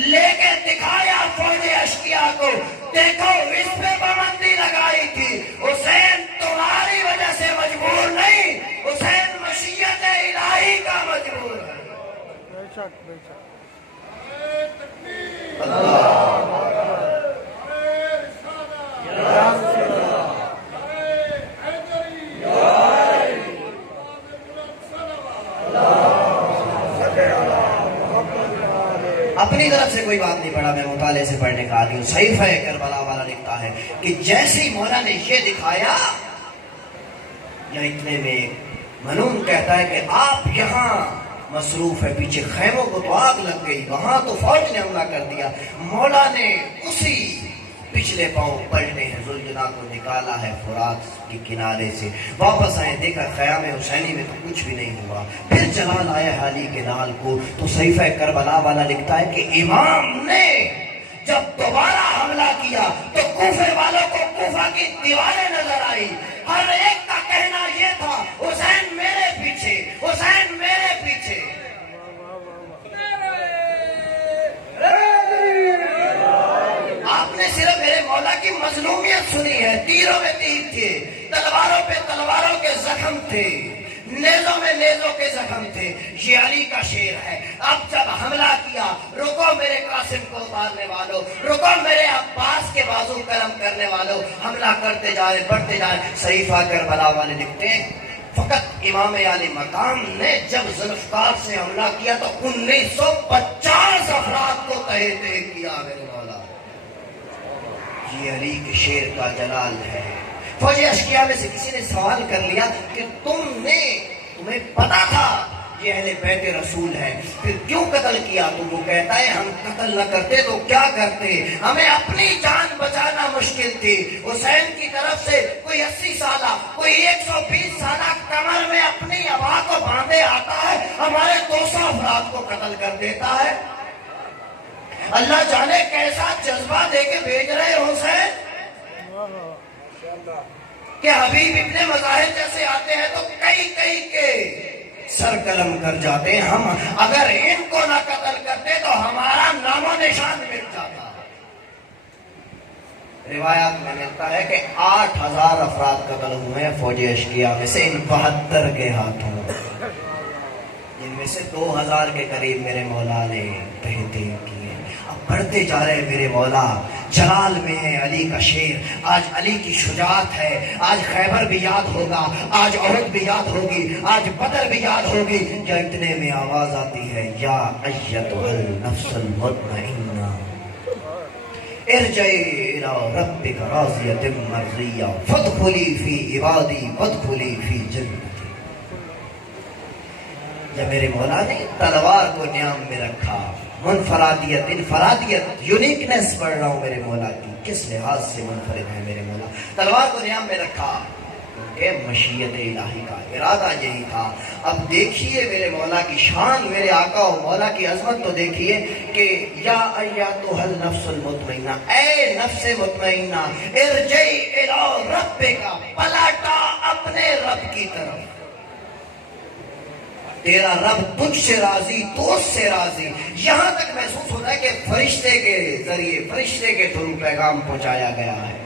لے کے دکھایا فوج اشقیا کو، دیکھو اس پہ پابندی لگائی تھی، حسین تمہاری وجہ سے مجبور نہیں، حسین مشیت الہی کا مجبور ہے۔ بے شک بے شک۔ اپنی طرف سے کوئی بات نہیں پڑھا، میں مطالعے سے پڑھنے کا عادی ہوں۔ صحیفہ کربلا والا لکھتا ہے کہ جیسے ہی مولا نے یہ دکھایا، یا اتنے میں منون کہتا ہے کہ آپ یہاں مصروف ہے، پیچھے خیموں کو تو آگ لگ گئی، وہاں تو فوج نے حملہ کر دیا۔ مولا نے اسی پچھلے پاؤں پلٹے ہیں، ذوالجناح کو نکالا ہے فرات کے کنارے سے، واپس آئے، دیکھا خیام حسینی میں تو کچھ بھی نہیں ہوا۔ پھر جلال آیا علی کے نال کو، تو صحیفہ کربلا والا لکھتا ہے کہ امام نے جب دوبارہ حملہ کیا تو کوفے والوں کو کوفہ کی دیواریں نظر آئی، ہر ایک کا کہنا یہ تھا حسین میرے پیچھے، حسین میرے پیچھے۔ آپ نے صرف میرے مولا کی مظلومیت سنی ہے، تیروں میں تیر تھے، تلواروں پہ تلواروں کے زخم تھے، نیزوں میں نیزوں کے زخم تھے۔ یہ علی کا شعر ہے۔ اب جب حملہ کیا، رکو میرے قاسم کو اتارنے والوں، رکو میرے عباس کے بازو کرم کرنے والوں، حملہ کرتے جائے، بڑھتے جائے۔ صحیفہ کربلا والے لکھتے ہیں فقط امام علی مقام نے جب ذوالفقار سے حملہ کیا تو 1950 افراد کو تہہ تہہ کیا میرے مولا۔ یہ علی کے شعر کا جلال ہے۔ فوج اشکیا میں سے کسی نے سوال کر لیا کہ تمہیں پتا تھا یہ اہل بیت رسول ہے، پھر کیوں قتل کیا؟ تو وہ کہتا ہے ہم قتل نہ کرتے تو کیا کرتے، ہمیں اپنی جان بچانا مشکل تھی۔ حسین کی طرف سے کوئی 80 سالہ، کوئی 120 سالہ کمر میں اپنی ابا کو باندھے آتا ہے، ہمارے 200 افراد کو قتل کر دیتا ہے۔ اللہ جانے کیسا جذبہ دے کے بھیج رہے حسین کہ حبیب ابن مظاہر جیسے آتے ہیں تو کئی کے سر قلم کر جاتے ہیں۔ ہم اگر ان کو نہ قتل کرتے تو ہمارا نام و نشان مٹ جاتا۔ روایات میں ملتا ہے کہ 8000 افراد قتل ہوئے ہیں فوج اشکیا میں سے ان 72 کے ہاتھوں، جن میں سے 2000 کے قریب میرے مولا نے تہہ تہہ کیے۔ اب بڑھتے جا رہے میرے مولا، جلال میں ہے علی کا شعر۔ آج علی کی شجاعت ہے، آج خیبر بھی یاد ہوگا، آج احد بھی یاد ہوگی، آج بدر بھی یاد ہوگی۔ یا اتنے میں آواز آتی ہے یا ایتھا النفس المطمئنہ ارجعی الی ربک راضیۃ مرضیہ فادخلی فی عبادی وادخلی فی جنتی۔ یا میرے مولا نے تلوار کو نیام میں رکھا، منفرادیت، انفرادیت، یونیکنس پڑھ رہا ہوں میرے مولا کی، کس لحاظ سے منفرد ہے میرے مولا۔ تلوار کو نیام میں رکھا کیونکہ مشیت الہی کا ارادہ یہی تھا۔ اب دیکھیے میرے مولا کی شان، میرے آقا و مولا کی عظمت تو دیکھیے کہ یا ایتھا النفس المطمئنہ، اے نفس مطمئنہ، ارجعی الی ربک، پلٹا اپنے رب کی طرف۔ تیرا رب تجھ سے راضی، تو اس سے راضی۔ یہاں تک محسوس ہوتا ہے کہ فرشتے کے ذریعے، فرشتے کے تھرو پیغام پہنچایا گیا ہے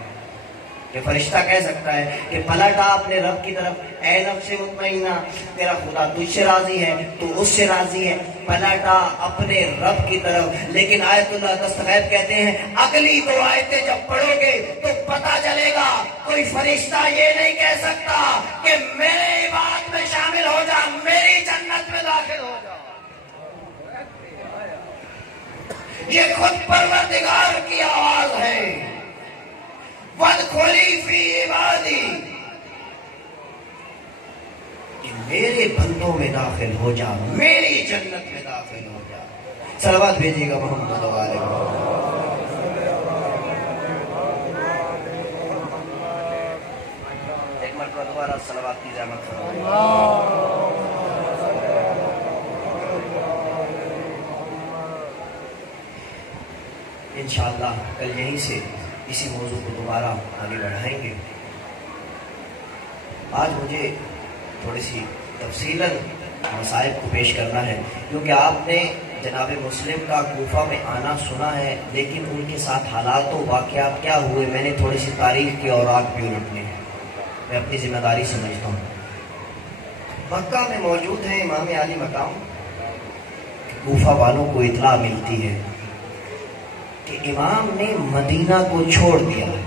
کہ فرشتہ کہہ سکتا ہے کہ پلٹا اپنے رب کی طرف، اے نفس مطمئنہ، تیرا خدا تجھ سے راضی ہے، تو اس سے راضی ہے، پلٹا اپنے رب کی طرف۔ لیکن آیت اللہ دستغیب کہتے ہیں اگلی 2 آیتیں جب پڑھو گے تو پتہ چلے گا کوئی فرشتہ یہ نہیں کہہ سکتا کہ میرے عبادت میں شامل ہو جا، میری جنت میں داخل ہو جا۔ یہ خود پروردگار کی آواز ہے، وَادْخُلِي فِي عِبَادِي، کہ میرے بندوں میں داخل ہو جا، میری جنت میں داخل ہو جا۔ صلوات بھیجیے گا محمد و آلہ محمد۔ ایک مرتبہ دوبارہ صلوات کی زحمت فرمائیں۔ انشاءاللہ کل یہیں سے اسی موضوع کو دوبارہ آگے بڑھائیں گے۔ آج مجھے تھوڑی سی تفصیلاً مسائل کو پیش کرنا ہے، کیونکہ آپ نے جناب مسلم کا کوفہ میں آنا سنا ہے، لیکن ان کے ساتھ حالات و واقعات کیا ہوئے میں نے تھوڑی سی تاریخ کی اوراق بھی الٹنے ہیں، میں اپنی ذمہ داری سمجھتا ہوں۔ مکہ میں موجود ہیں امام علی مقام، کوفہ والوں کو اطلاع ملتی ہے کہ امام نے مدینہ کو چھوڑ دیا ہے۔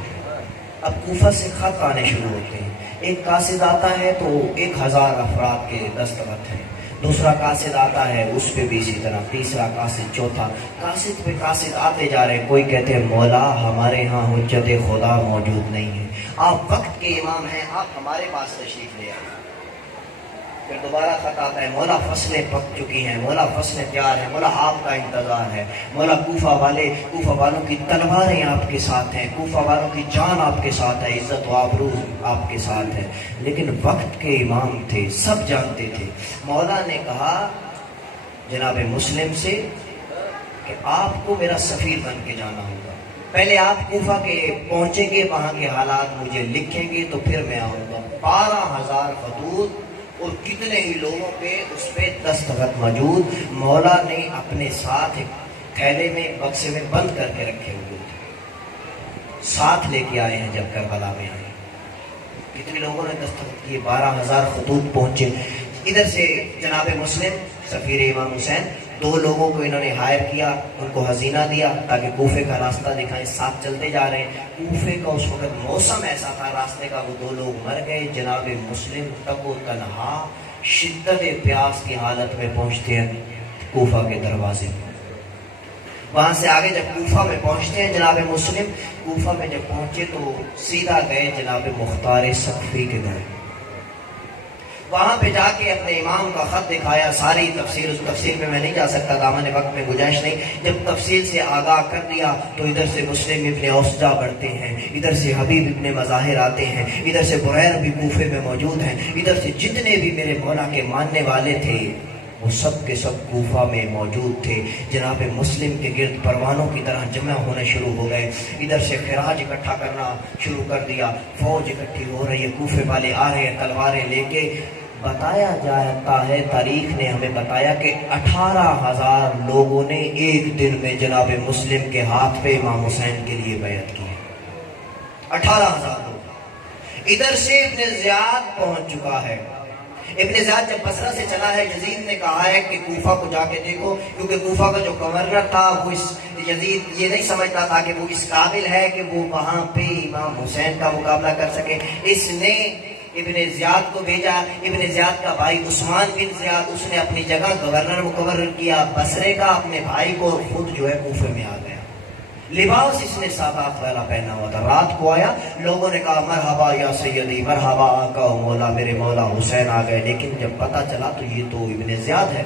اب کوفہ سے خط آنے شروع ہوتے ہیں، ایک قاصد آتا ہے تو 1000 افراد کے دستخط ہیں، دوسرا قاصد آتا ہے اس پہ بھی اسی طرح، تیسرا قاصد، چوتھا قاصد پہ قاصد آتے جا رہے ہیں۔ کوئی کہتے ہیں مولا ہمارے ہاں حجت خدا موجود نہیں ہے، آپ وقت کے امام ہیں، آپ ہمارے پاس تشریف لے آئے۔ پھر دوبارہ خط آتا ہے، مولا فصلیں پک چکی ہیں، مولا فصلیں تیار ہیں، مولا آپ کا انتظار ہے، مولا کوفہ والوں کی تلواریں آپ کے ساتھ ہیں، کوفہ والوں کی جان آپ کے ساتھ ہے، عزت و آبرو آپ کے ساتھ ہے۔ لیکن وقت کے امام تھے، سب جانتے تھے۔ مولا نے کہا جناب مسلم سے کہ آپ کو میرا سفیر بن کے جانا ہوگا، پہلے آپ کوفہ کے پہنچیں گے، وہاں کے حالات مجھے لکھیں گے تو پھر میں آؤں گا۔ 12,000 خطوط اور کتنے ہی لوگوں پہ اس پہ دستخط موجود، مولا نے اپنے ساتھ ایک تھیلے میں بکسے میں بند کر کے رکھے ہوئے تھے، ساتھ لے کے آئے ہیں۔ جب کربلا میں آئے کتنے لوگوں نے دستخط کیے، 12,000 خطوط پہنچے۔ ادھر سے جناب مسلم سفیر امام حسین 2 لوگوں کو انہوں نے ہائر کیا، ان کو خزینہ دیا تاکہ کوفے کا راستہ دکھائیں، ساتھ چلتے جا رہے ہیں۔ کوفے کا اس وقت موسم ایسا تھا راستے کا، وہ 2 لوگ مر گئے۔ جناب مسلم تک و تنہا شدت پیاس کی حالت میں پہنچتے ہیں کوفہ کے دروازے میں۔ وہاں سے آگے جب کوفہ میں پہنچتے ہیں جناب مسلم، کوفہ میں جب پہنچے تو سیدھا گئے جناب مختار سقفی کے گھر۔ وہاں پہ جا کے اپنے امام کا خط دکھایا، ساری تفصیل، اس تفصیل میں میں نہیں جا سکتا، دامن وقت میں گنجائش نہیں۔ جب تفصیل سے آگاہ کر دیا تو ادھر سے مسلم ابن اوسجا بڑھتے ہیں، ادھر سے حبیب ابن مظاہر آتے ہیں، ادھر سے بریر بھی کوفے میں موجود ہیں، ادھر سے جتنے بھی میرے مولا کے ماننے والے تھے وہ سب کے سب کوفہ میں موجود تھے۔ جناب مسلم کے گرد پروانوں کی طرح جمع ہونے شروع ہو گئے، ادھر سے خراج اکٹھا کرنا شروع کر دیا، فوج اکٹھی ہو رہی ہے، کوفے والے آ رہے ہیں تلواریں لے کے۔ بتایا جاتا ہے، تاریخ نے ہمیں بتایا کہ 18,000 لوگوں نے ایک دن میں جناب مسلم کے ہاتھ پہ امام حسین کے لیے بیعت کی۔ 18,000 لوگ۔ ادھر سے ابن زیاد پہنچ چکا ہے۔ ابن زیاد جب بصرہ سے چلا ہے، یزید نے کہا ہے کہ کوفہ کو جا کے دیکھو، کیونکہ کوفہ کا جو گورنر تھا وہ یزید یہ نہیں سمجھتا تھا کہ وہ اس قابل ہے کہ وہ وہاں پہ امام حسین کا مقابلہ کر سکے۔ اس نے ابن زیاد کو بھیجا، ابن زیاد کا بھائی عثمان بن زیاد، اس نے اپنی جگہ گورنر مقرر کیا بصرے کا اپنے بھائی کو، اور خود جو ہے کوفے میں آ گیا۔ لباس اس نے سادات والا پہنا ہوا تھا۔ رات کو آیا، لوگوں نے کہا مرحبا یا سیدی، مرحبا آقا و مولا، میرے مولا حسین آ گئے۔ لیکن جب پتہ چلا تو یہ تو ابن زیاد ہے،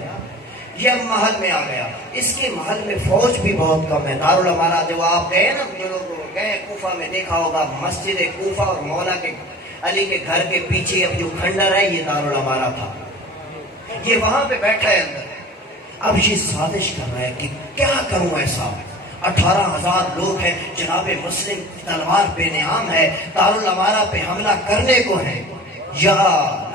یہ اب محل میں آ گیا۔ اس کے محل میں فوج بھی بہت کم ہے۔ دارالعمارہ جو آپ گئے نا، جو لوگ گئے کوفہ میں دیکھا ہوگا، مسجد کوفہ اور مولا کے علی کے گھر کے پیچھے اب جو کھنڈر ہے یہ دارالعمارہ تھا، یہ وہاں پہ بیٹھا ہے اندر۔ اب یہ سازش کر رہا ہے کہ کیا کروں ایسا، 18,000 لوگ ہیں، جناب مسلم تلوار بے نعام ہے، دارالعمارہ پہ حملہ کرنے کو ہے، یا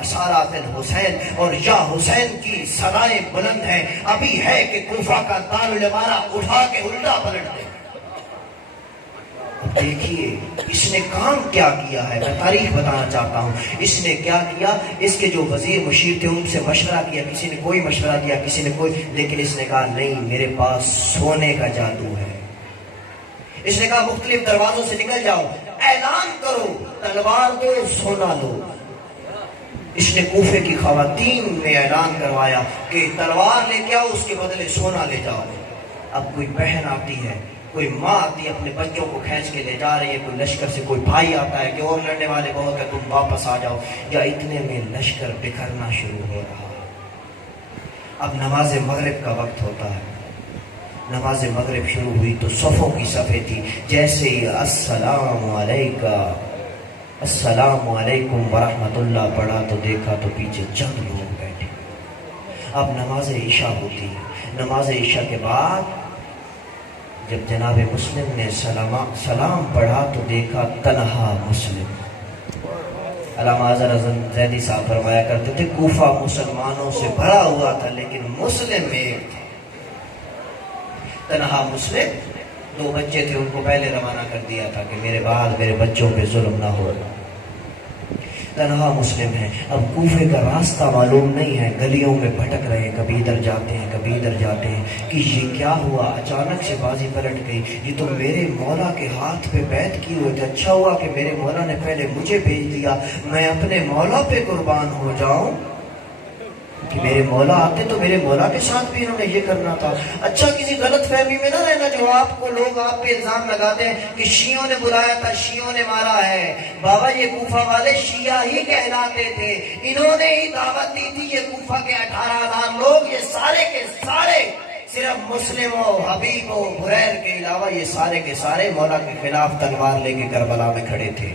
نصارات الحسین اور یا حسین کی صدائیں بلند ہیں، ابھی ہے کہ کوفہ کا دارالعمارہ اٹھا کے الٹا پلٹ دے۔ دیکھیے اس نے کام کیا کیا ہے، میں تاریخ بتانا چاہتا ہوں۔ اس نے کیا کیا، اس کے جو وزیر مشیر تھے ان سے مشورہ کیا، کسی نے کوئی مشورہ کیا، کسی نے کوئی، لیکن اس نے کہا نہیں، میرے پاس سونے کا جادو ہے۔ اس نے کہا مختلف دروازوں سے نکل جاؤ، اعلان کرو، تلوار دو، سونا لو۔ اس نے کوفے کی خواتین میں اعلان کروایا کہ تلوار لے کے آؤ، اس کے بدلے سونا لے جاؤ۔ اب کوئی بہن آتی ہے، کوئی ماں آتی ہے، اپنے بچوں کو کھینچ کے لے جا رہی ہے، کوئی لشکر سے کوئی بھائی آتا ہے کہ اور لڑنے والے بہت ہے، تم واپس آ جاؤ، یا اتنے میں لشکر بکھرنا شروع ہو رہا۔ اب نماز مغرب کا وقت ہوتا ہے، نماز مغرب شروع ہوئی تو صفوں کی صفیں تھی، جیسے ہی السلام علیکم السلام علیکم ورحمۃ اللہ پڑھا تو دیکھا تو پیچھے چند لوگ بیٹھے۔ اب نماز عشاء ہوتی ہے، نماز عشاء کے بعد جب جناب مسلم نے سلام پڑھا تو دیکھا تنہا مسلم۔ علامہ اظہر زیدی صاحب فرمایا کرتے تھے کوفہ مسلمانوں سے بھرا ہوا تھا لیکن مسلم ایک تھا، تنہا مسلم۔ 2 بچے تھے، ان کو پہلے روانہ کر دیا تھا کہ میرے بعد میرے بچوں پہ ظلم نہ ہو۔ تنہا مسلم ہے، اب کوفے کا راستہ معلوم نہیں ہے، گلیوں میں بھٹک رہے ہیں، کبھی ادھر جاتے ہیں کبھی ادھر جاتے ہیں کہ یہ کیا ہوا، اچانک سے بازی پلٹ گئی، یہ تو میرے مولا کے ہاتھ پہ بیعت کی ہوئے تھے، اچھا ہوا کہ میرے مولا نے پہلے مجھے بھیج دیا، میں اپنے مولا پہ قربان ہو جاؤں۔ کہ میرے مولا آتے تو میرے مولا کے ساتھ بھی انہوں نے یہ کرنا تھا. اچھا کسی غلط فہمی میں نہ رہنا جو آپ کو لوگ آپ پہ الزام لگاتے ہیں کہ شیعوں نے بلایا تھا, شیعوں نے مارا ہے. بابا یہ کوفہ والے شیعہ ہی کہلاتے تھے, انہوں نے ہی دعوت دی تھی. یہ کوفہ کے 18,000 لوگ یہ سارے کے سارے صرف مسلم و حبیب و بریر کے علاوہ یہ سارے کے سارے مولا کے خلاف تلوار لے کے کربلا میں کھڑے تھے.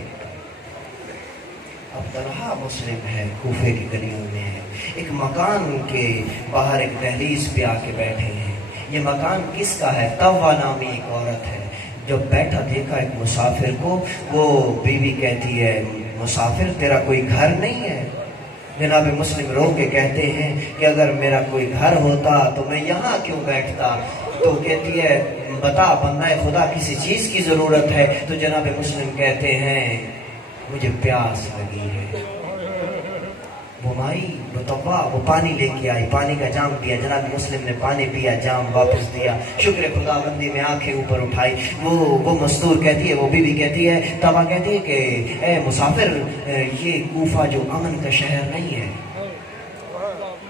اب طلحہ مسلم ہے, کوفے کی گلیوں میں ہے, ایک مکان کے باہر ایک دہلیز پہ آ کے بیٹھے ہیں. یہ مکان کس کا ہے؟ طوا نامی ایک عورت ہے. جب بیٹھا دیکھا ایک مسافر کو, وہ بیوی کہتی ہے مسافر تیرا کوئی گھر نہیں ہے؟ جناب مسلم رو کے کہتے ہیں کہ اگر میرا کوئی گھر ہوتا تو میں یہاں کیوں بیٹھتا. تو کہتی ہے بتا بندہ خدا کسی چیز کی ضرورت ہے؟ تو جناب مسلم کہتے ہیں مجھے پیاس لگی ہے. وہ مائی وہ طوا وہ پانی لے کے آئی, پانی کا جام دیا. جناب مسلم نے پانی پیا, جام واپس دیا, شکر خدا بندی میں آنکھیں اوپر اٹھائی. وہ مستور کہتی ہے, وہ بیوی کہتی ہے, طوا کہتی ہے کہ اے مسافر یہ کوفہ جو امن کا شہر نہیں ہے,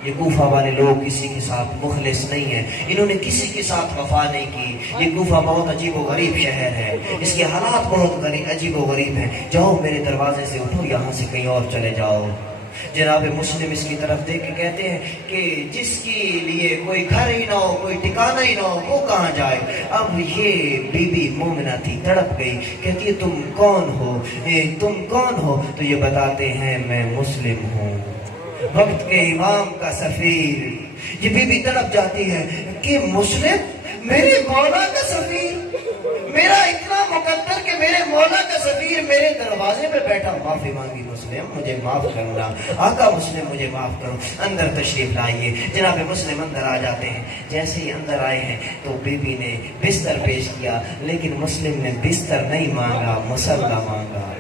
یہ کوفہ والے لوگ کسی کے ساتھ مخلص نہیں ہیں, انہوں نے کسی کے ساتھ وفا نہیں کی. یہ کوفہ بہت عجیب و غریب شہر ہے, اس کے حالات بہت عجیب و غریب ہیں. جاؤ میرے دروازے سے اٹھو, یہاں سے کہیں اور چلے جاؤ. جناب مسلم اس کی طرف دیکھ کے کہتے ہیں کہ جس کے لیے کوئی گھر ہی نہ ہو, کوئی ٹھکانہ ہی نہ ہو, وہ کہاں جائے. اب یہ بی بی مومنہ تھی, تڑپ گئی, کہتی ہے تم کون ہو, تم کون ہو؟ تو یہ بتاتے ہیں میں مسلم ہوں, وقت کے امام کا سفیر. یہ بی بی تڑپ جاتی ہے کہ مسلم, میرے مولا کا سفیر, میرا اتنا مقدر کہ میرے مولا کا سفیر میرے دروازے پہ بیٹھا. معافی مانگی مسلم مجھے معاف کرنا, آقا مسلم مجھے معاف کرو, اندر تشریف لائیے. جناب مسلم اندر آ جاتے ہیں. جیسے ہی اندر آئے ہیں تو بی بی نے بستر پیش کیا, لیکن مسلم نے بستر نہیں مانگا, مصلا مانگا.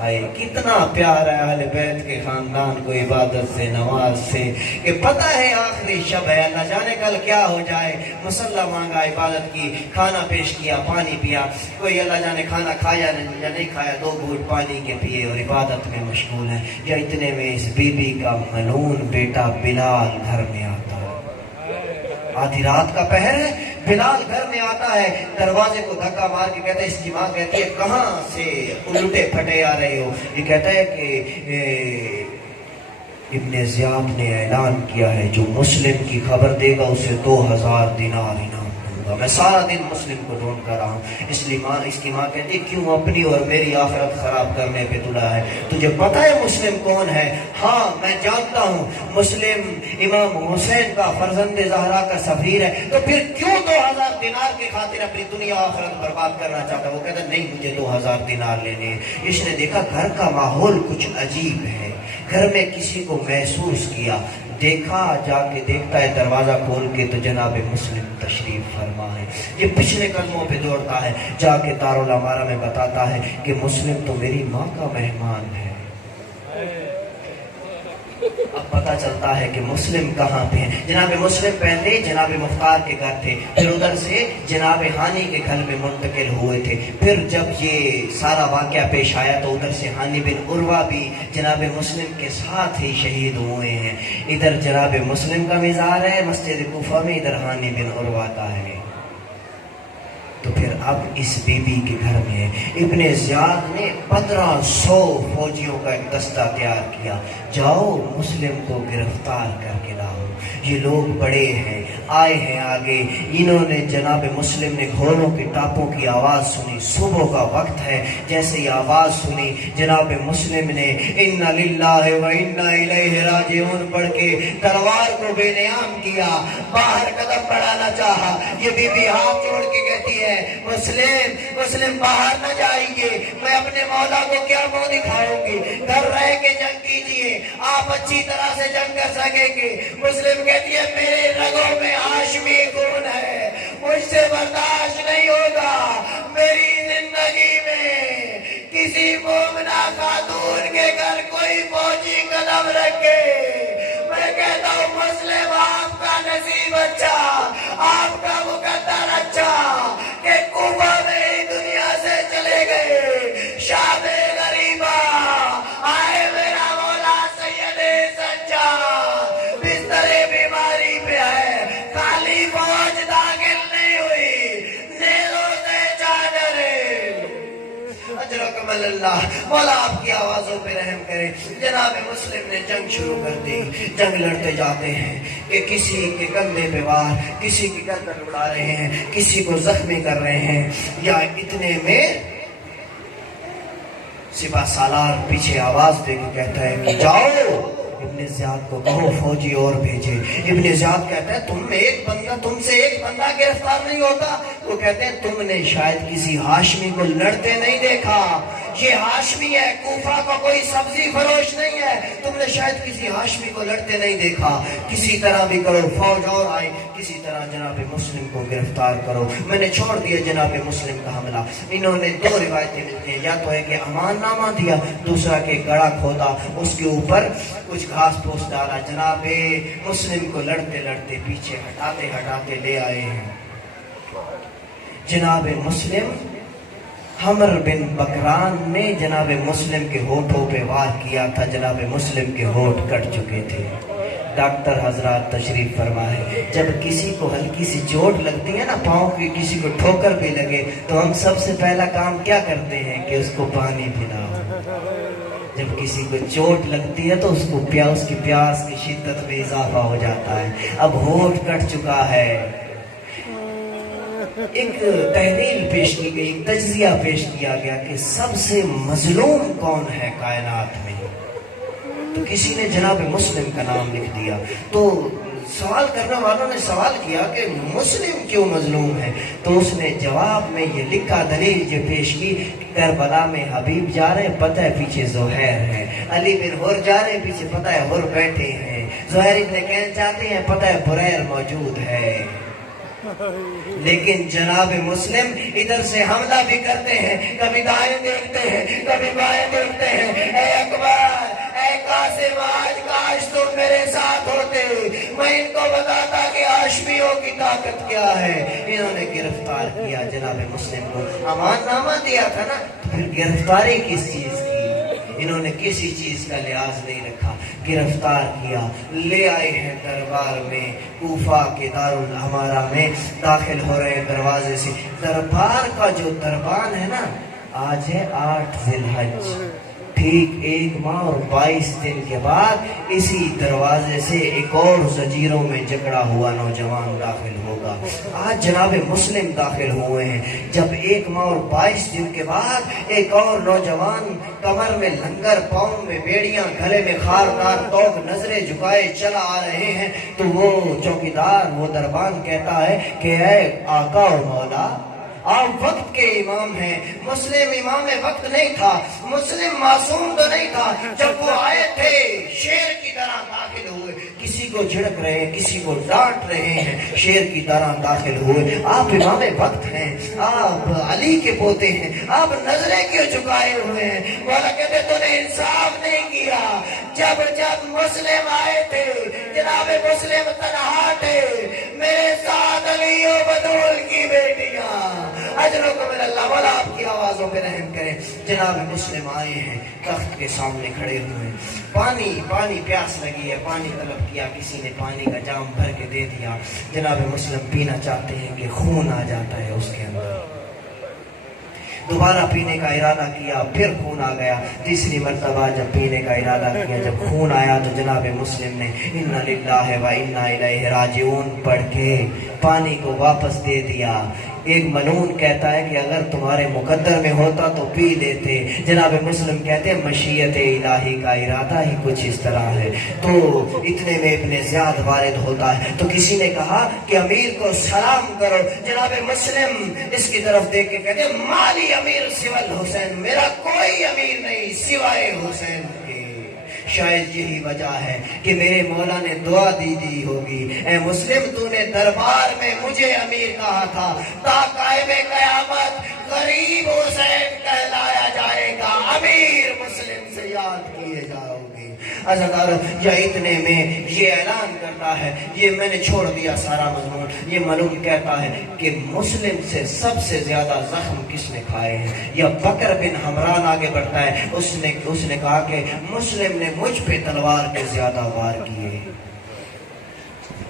آئے کتنا پیار ہے اہل بیت کے خاندان کو عبادت سے, نماز سے, کہ پتہ ہے آخری شب ہے, نہ جانے کل کیا ہو جائے. مصلا مانگا, عبادت کی, کھانا پیش کیا, پانی پیا. کوئی اللہ جانے کھانا کھایا یا نہیں کھایا, 2 گھونٹ پانی کے پیے اور عبادت میں مشغول ہے. یا اتنے میں اس بی بی کا ملعون بیٹا بلال گھر میں آتا ہے. آدھی رات کا پہر ہے, بلال گھر میں آتا ہے, دروازے کو دھکا مار کے کہتا ہے, اس کی ماں کہتی ہے کہاں سے الٹے پھٹے آ رہے ہو؟ یہ کہتا ہے کہ ابن زیاد نے اعلان کیا ہے جو مسلم کی خبر دے گا اسے 2000 دینار انعام دوں گا. میں سارا دن مسلم کو ڈھونڈ کر رہا ہوں. اس لیے اس کی ماں کہتی ہے کیوں اپنی اور میری آخرت خراب کرنے پہ تلا ہے؟ تجھے پتہ ہے مسلم کون ہے؟ ہاں میں جانتا ہوں, مسلم امام حسین کا فرزند زہرا کا سفیر ہے. تو پھر کیوں 2000 دینار کی خاطر اپنی دنیا آخرت برباد کرنا چاہتا ہے؟ وہ کہتا ہے نہیں مجھے 2000 دینار لینے ہیں. اس نے دیکھا گھر کا ماحول کچھ عجیب ہے, گھر میں کسی کو محسوس کیا, دیکھا, جا کے دیکھتا ہے دروازہ کھول کے تو جناب مسلم تشریف فرما ہے. یہ پچھلے قدموں پہ دوڑتا ہے, جا کے دارالامارہ میں بتاتا ہے کہ مسلم تو میری ماں کا مہمان ہے. اب پتہ چلتا ہے کہ مسلم کہاں پہ ہیں. جناب مسلم پہلے جناب مختار کے گھر تھے, پھر ادھر سے جناب ہانی کے گھر میں منتقل ہوئے تھے. پھر جب یہ سارا واقعہ پیش آیا تو ادھر سے ہانی بن عروہ بھی جناب مسلم کے ساتھ ہی شہید ہوئے ہیں. ادھر جناب مسلم کا مزار ہے مسجد کوفہ میں, ادھر ہانی بن عروہ کا ہے. تو پھر اب اس بی بی کے گھر میں ابن زیاد نے 1500 فوجیوں کا ایک دستہ تیار کیا, جاؤ مسلم کو گرفتار کر کے لاؤ. یہ لوگ بڑے ہیں, آئے ہیں آگے. انہوں نے جناب مسلم نے گھوڑوں کے ٹاپوں کی آواز سنی, صبح کا وقت ہے. جیسے ہی آواز سنی جناب مسلم نے انا للہ و انا الیہ راجعون پڑھ کے تلوار کو بے نیام کیا, باہر قدم بڑھانا چاہا. یہ بی بی ہاتھ جوڑ کے کہتی ہے مسلم باہر نہ جائیے, میں اپنے مولا کو کیا منہ دکھاؤں گی, گھر رہ کے جنگ کیجیے, آپ اچھی طرح سے جنگ کر سکیں گے. مسلم کہتی ہے میرے رگوں میں ہاشمی خون ہے, مجھ سے برداشت نہیں ہوگا. میری زندگی میں کسی مومنہ خاتون کے گھر کوئی فوجی قدم رکھے. میں کہتا ہوں مسلم آپ کا نصیب اچھا, آپ کا مقدر اچھا کہ کوفہ میں ہی دنیا سے چلے گئے. شاب غریبہ آئے میرا مولا سید سجاد, اللہ مولا آپ کی آوازوں پہ رحم کرے۔ جناب مسلم نے جنگ شروع کر دی، جنگ لڑتے جاتے ہیں کہ کسی کے کندھے پہ وار، کسی کی گردن اڑا رہے ہیں، کسی کو زخمی کر رہے ہیں۔ یا اتنے میں سپاہ سالار پیچھے آواز دے کے کہتا ہے کہ جاؤ ابن زیاد کو کہو فوجی اور بھیجے۔ ابن زیاد کہتا ہے تم سے ایک بندہ گرفتار نہیں ہوتا؟ وہ کہتے ہیں تم نے شاید کسی ہاشمی کو لڑتے نہیں دیکھا، یہ ہاشمی ہے، کوفہ کا کوئی سبزی فروش نہیں ہے، تم نے شاید کسی ہاشمی کو لڑتے نہیں دیکھا، کسی طرح بھی کرو فوج اور آئے، کسی طرح جناب مسلم کو گرفتار کرو۔ میں نے چھوڑ دیا جناب مسلم کا حملہ۔ انہوں نے دو روایتیں ملتی ہیں، یا تو ہے کہ امان نامہ دیا، دوسرا کہ گڑھا کھودا، اس کے اوپر کچھ گھاس پھوس ڈالا، جناب مسلم کو لڑتے لڑتے پیچھے ہٹاتے ہٹاتے لے آئے ہیں۔ جناب مسلم حمر بن بکران نے جناب مسلم کے ہونٹوں پہ وار کیا تھا، جناب مسلم کے ہونٹ کٹ چکے تھے۔ ڈاکٹر حضرات تشریف فرمائے، جب کسی کو ہلکی سی چوٹ لگتی ہے نا پاؤں کی، کسی کو ٹھوکر بھی لگے تو ہم سب سے پہلا کام کیا کرتے ہیں کہ اس کو پانی پلاؤ۔ جب کسی کو چوٹ لگتی ہے تو اس کی پیاس کی شدت میں اضافہ ہو جاتا ہے۔ اب ہونٹ کٹ چکا ہے، ایک تحلیل پیش کی گئی، ایک تجزیہ پیش کیا گیا کہ سب سے مظلوم کون ہے کائنات میں، تو کسی نے جناب مسلم کا نام لکھ دیا۔ تو سوال کرنے والوں نے سوال کیا کہ مسلم کیوں مظلوم ہے، تو اس نے جواب میں یہ لکھا، دلیل جو پیش کی، کربلا میں حبیب جا رہے پتہ ہے پیچھے زہیر ہے، علی بن حر جا رہے پیچھے پتہ ہے حر بیٹھے ہیں، زہیر ابن کین چاہتے ہیں پتہ ہے بریر موجود ہے۔ لیکن جناب مسلم ادھر سے حملہ بھی کرتے ہیں، کبھی دائیں دیکھتے ہیں، کبھی بائیں دیکھتے ہیں۔ اے اکبر، اے قاسم، آج کاش تم میرے ساتھ ہوتے، میں ان کو بتاتا کہ ہاشمیوں کی طاقت کیا ہے۔ انہوں نے گرفتار کیا جناب مسلم کو، امان نامہ دیا تھا نا، تو پھر گرفتاری کس چیز کی؟ انہوں نے کسی چیز کا لحاظ نہیں رکھا، گرفتار کیا، لے آئے ہیں دربار میں، کوفہ کے دارالامارہ میں داخل ہو رہے ہیں دروازے سے۔ دربار کا جو دربان ہے نا، آج ہے 8 ذی الحج، ٹھیک 1 ماہ اور 22 دن کے بعد اسی دروازے سے ایک اور زنجیروں میں جکڑا ہوا نوجوان داخل ہوگا۔ آج جناب مسلم داخل ہوئے ہیں، جب 1 ماہ اور 22 دن کے بعد ایک اور نوجوان کمر میں لنگر، پاؤں میں بیڑیاں، گلے میں خاردار توق، نظریں جھکائے چلا آ رہے ہیں، تو وہ چوکیدار، وہ دربان کہتا ہے کہ اے آقا و مولا، آپ وقت کے امام ہیں۔ مسلم امام وقت نہیں تھا، مسلم معصوم تو نہیں تھا۔ جب وہ آئے تھے شیر کی طرح داخل ہوئے، کسی کو جھڑک رہے ہیں، کسی کو ڈانٹ رہے ہیں، شیر کی طرح داخل ہوئے۔ آپ امام وقت ہیں، آپ علی کے پوتے ہیں، آپ نظریں کیوں جھکائے ہوئے ہیں؟ مولا کہتے تو نے انصاف نہیں کیا۔ جب مسلم آئے تھے، جناب مسلم تنہا تھے، میرے ساتھ علی و بدول کی بیٹیاں، اجرکم اللہ، مولا آپ کی آوازوں پہ رحم کریں۔ جناب مسلم آئے ہیں، تخت کے سامنے کھڑے ہوئے، پانی پیاس لگی ہے، پانی طلب کیا، کسی نے پانی کا جام بھر کے دے دیا۔ جناب مسلم پینا چاہتے ہیں کہ خون آ جاتا ہے اس کے اندر، دوبارہ پینے کا ارادہ کیا، پھر خون آ گیا۔ تیسری مرتبہ جب پینے کا ارادہ کیا، جب خون آیا تو جناب مسلم نے انا للہ و انا الیہ راجعون پڑھ کے پانی کو واپس دے دیا۔ ایک ملعون کہتا ہے کہ اگر تمہارے مقدر میں ہوتا تو پی لیتے۔ جناب مسلم کہتے ہیں مشیت الہی کا ارادہ ہی کچھ اس طرح ہے۔ تو اتنے میں ابن زیاد وارد ہوتا ہے، تو کسی نے کہا کہ امیر کو سلام کرو۔ جناب مسلم اس کی طرف دیکھ کے کہتے ہیں مالی امیر سوى الحسین، میرا کوئی امیر نہیں سوائے حسین کے۔ شاید یہی وجہ ہے کہ میرے مولا نے دعا دی ہوگی، اے مسلم تو نے دربار میں مجھے امیر کہا تھا، تا قائم قیامت غریب حسین کہلایا جائے گا، امیر مسلم سے یاد کیے جاؤ گے۔ عزیزانو، یا اتنے میں یہ اعلان کرتا ہے، یہ میں نے چھوڑ دیا سارا مضمون، یہ معلوم کہتا ہے کہ مسلم سے سب سے زیادہ زخم کس نے کھائے ہیں؟ یا بکر بن حمران آگے بڑھتا ہے، اس نے کہا کہ مسلم نے مجھ پہ تلوار کے زیادہ وار کیے۔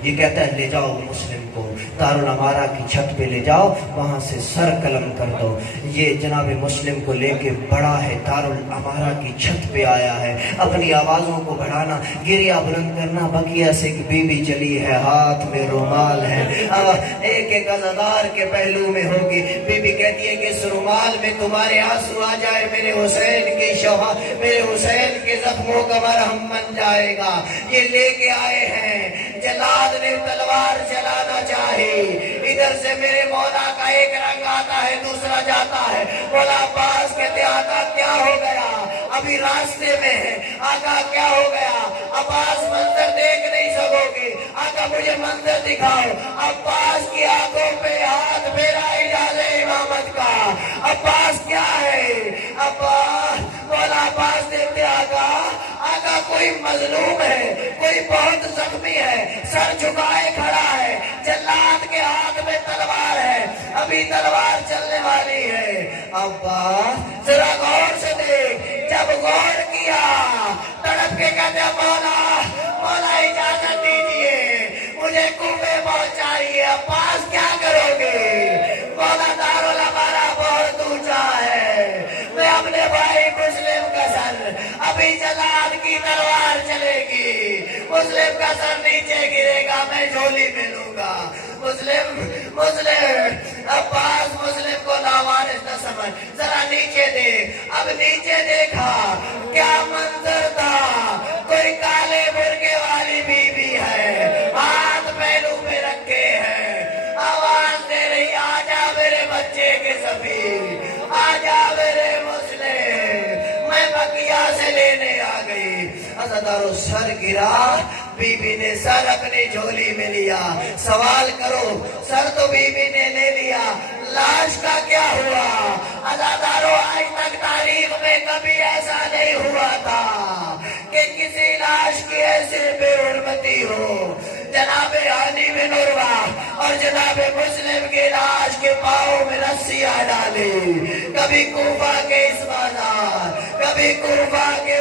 یہ کہتا ہے لے جاؤ مسلم کو دارالعمارہ کی چھت پہ لے جاؤ، وہاں سے سر قلم کر دو۔ یہ جناب مسلم کو لے کے بڑا ہے، دارالعمارہ کی چھت پہ آیا ہے۔ اپنی آوازوں کو بڑھانا، گریہ بلند کرنا، بقیہ سے ایک بی بی چلی ہے، ہاتھ میں رومال ہے، ایک ایک عزادار کے پہلو میں ہوگی۔ بی بی کہتی ہے کہ اس رومال میں تمہارے آنسو آ جائے، میرے حسین کی شوہا، میرے حسین کے زخموں کا مرہم بن جائے گا۔ یہ لے کے آئے ہیں، جلاد نے تلوار چلانا چاہی، ادھر سے میرے مولا کا ایک رنگ آتا ہے دوسرا جاتا ہے۔ مولا عباس کہتے آقا کیا ہو گیا؟ ابھی راستے میں ہے۔ آقا کیا ہو گیا؟ عباس منظر دیکھ نہیں سکو گے، آقا مجھے منظر دکھاؤ۔ عباس کی آنکھوں پہ ہاتھ پھیرا اجازت امامت کا۔ عباس کیا ہے؟ عباس، مولا عباس دیکھتے آقا، آقا کوئی مظلوم ہے، کوئی بہت زخمی ہے، سر جھکائے کھڑا ہے، جلاد کے ہاتھ میں تلوار ہے، ابھی تلوار چلنے والی ہے۔ عباس ذرا غور سے دیکھ، جب غور کیا تڑپ کے کہتے مولا، مولا اجازت دیجیے مجھے کوفے پہنچائیے۔ عباس کیا کرو گے؟ مولا دارالعمارہ بہت اونچا ہے، میں اپنے بھائی مسلم کا سر، ابھی جلاد کی تلوار چلے گی، مسلم کا سر نیچے گرے گا، میں جھولی میں لوں گا۔ مسلم عباس مسلم کو لاوارث نہ سمجھ، ذرا نیچے دیکھ۔ اب نیچے دیکھا کیا منظر تھا، کوئی کالے برقعے والی بی بی ہے، ہاتھ پہلو میں رکھے ہیں، آواز دے رہی آجا میرے بچے کے سفیر، آجا میرے مسلم، میں بقیہ سے لینے آ گئی۔ عزادارو سر گرا، بی بی نے سر اپنی جھولی میں لیا۔ سوال کرو، سر تو بی بی نے لے لیا، لاش کا کیا ہوا؟ عزادارو آج تک تاریخ میں کبھی ایسا نہیں ہوا تھا کہ کسی لاش کی ایسی بے حرمتی ہو۔ جناب ہانی بن عروہ اور جناب مسلم کی لاش کے پاؤں میں رسیاں ڈالی، کبھی کوفہ کے اس بازار، کبھی کوفہ کے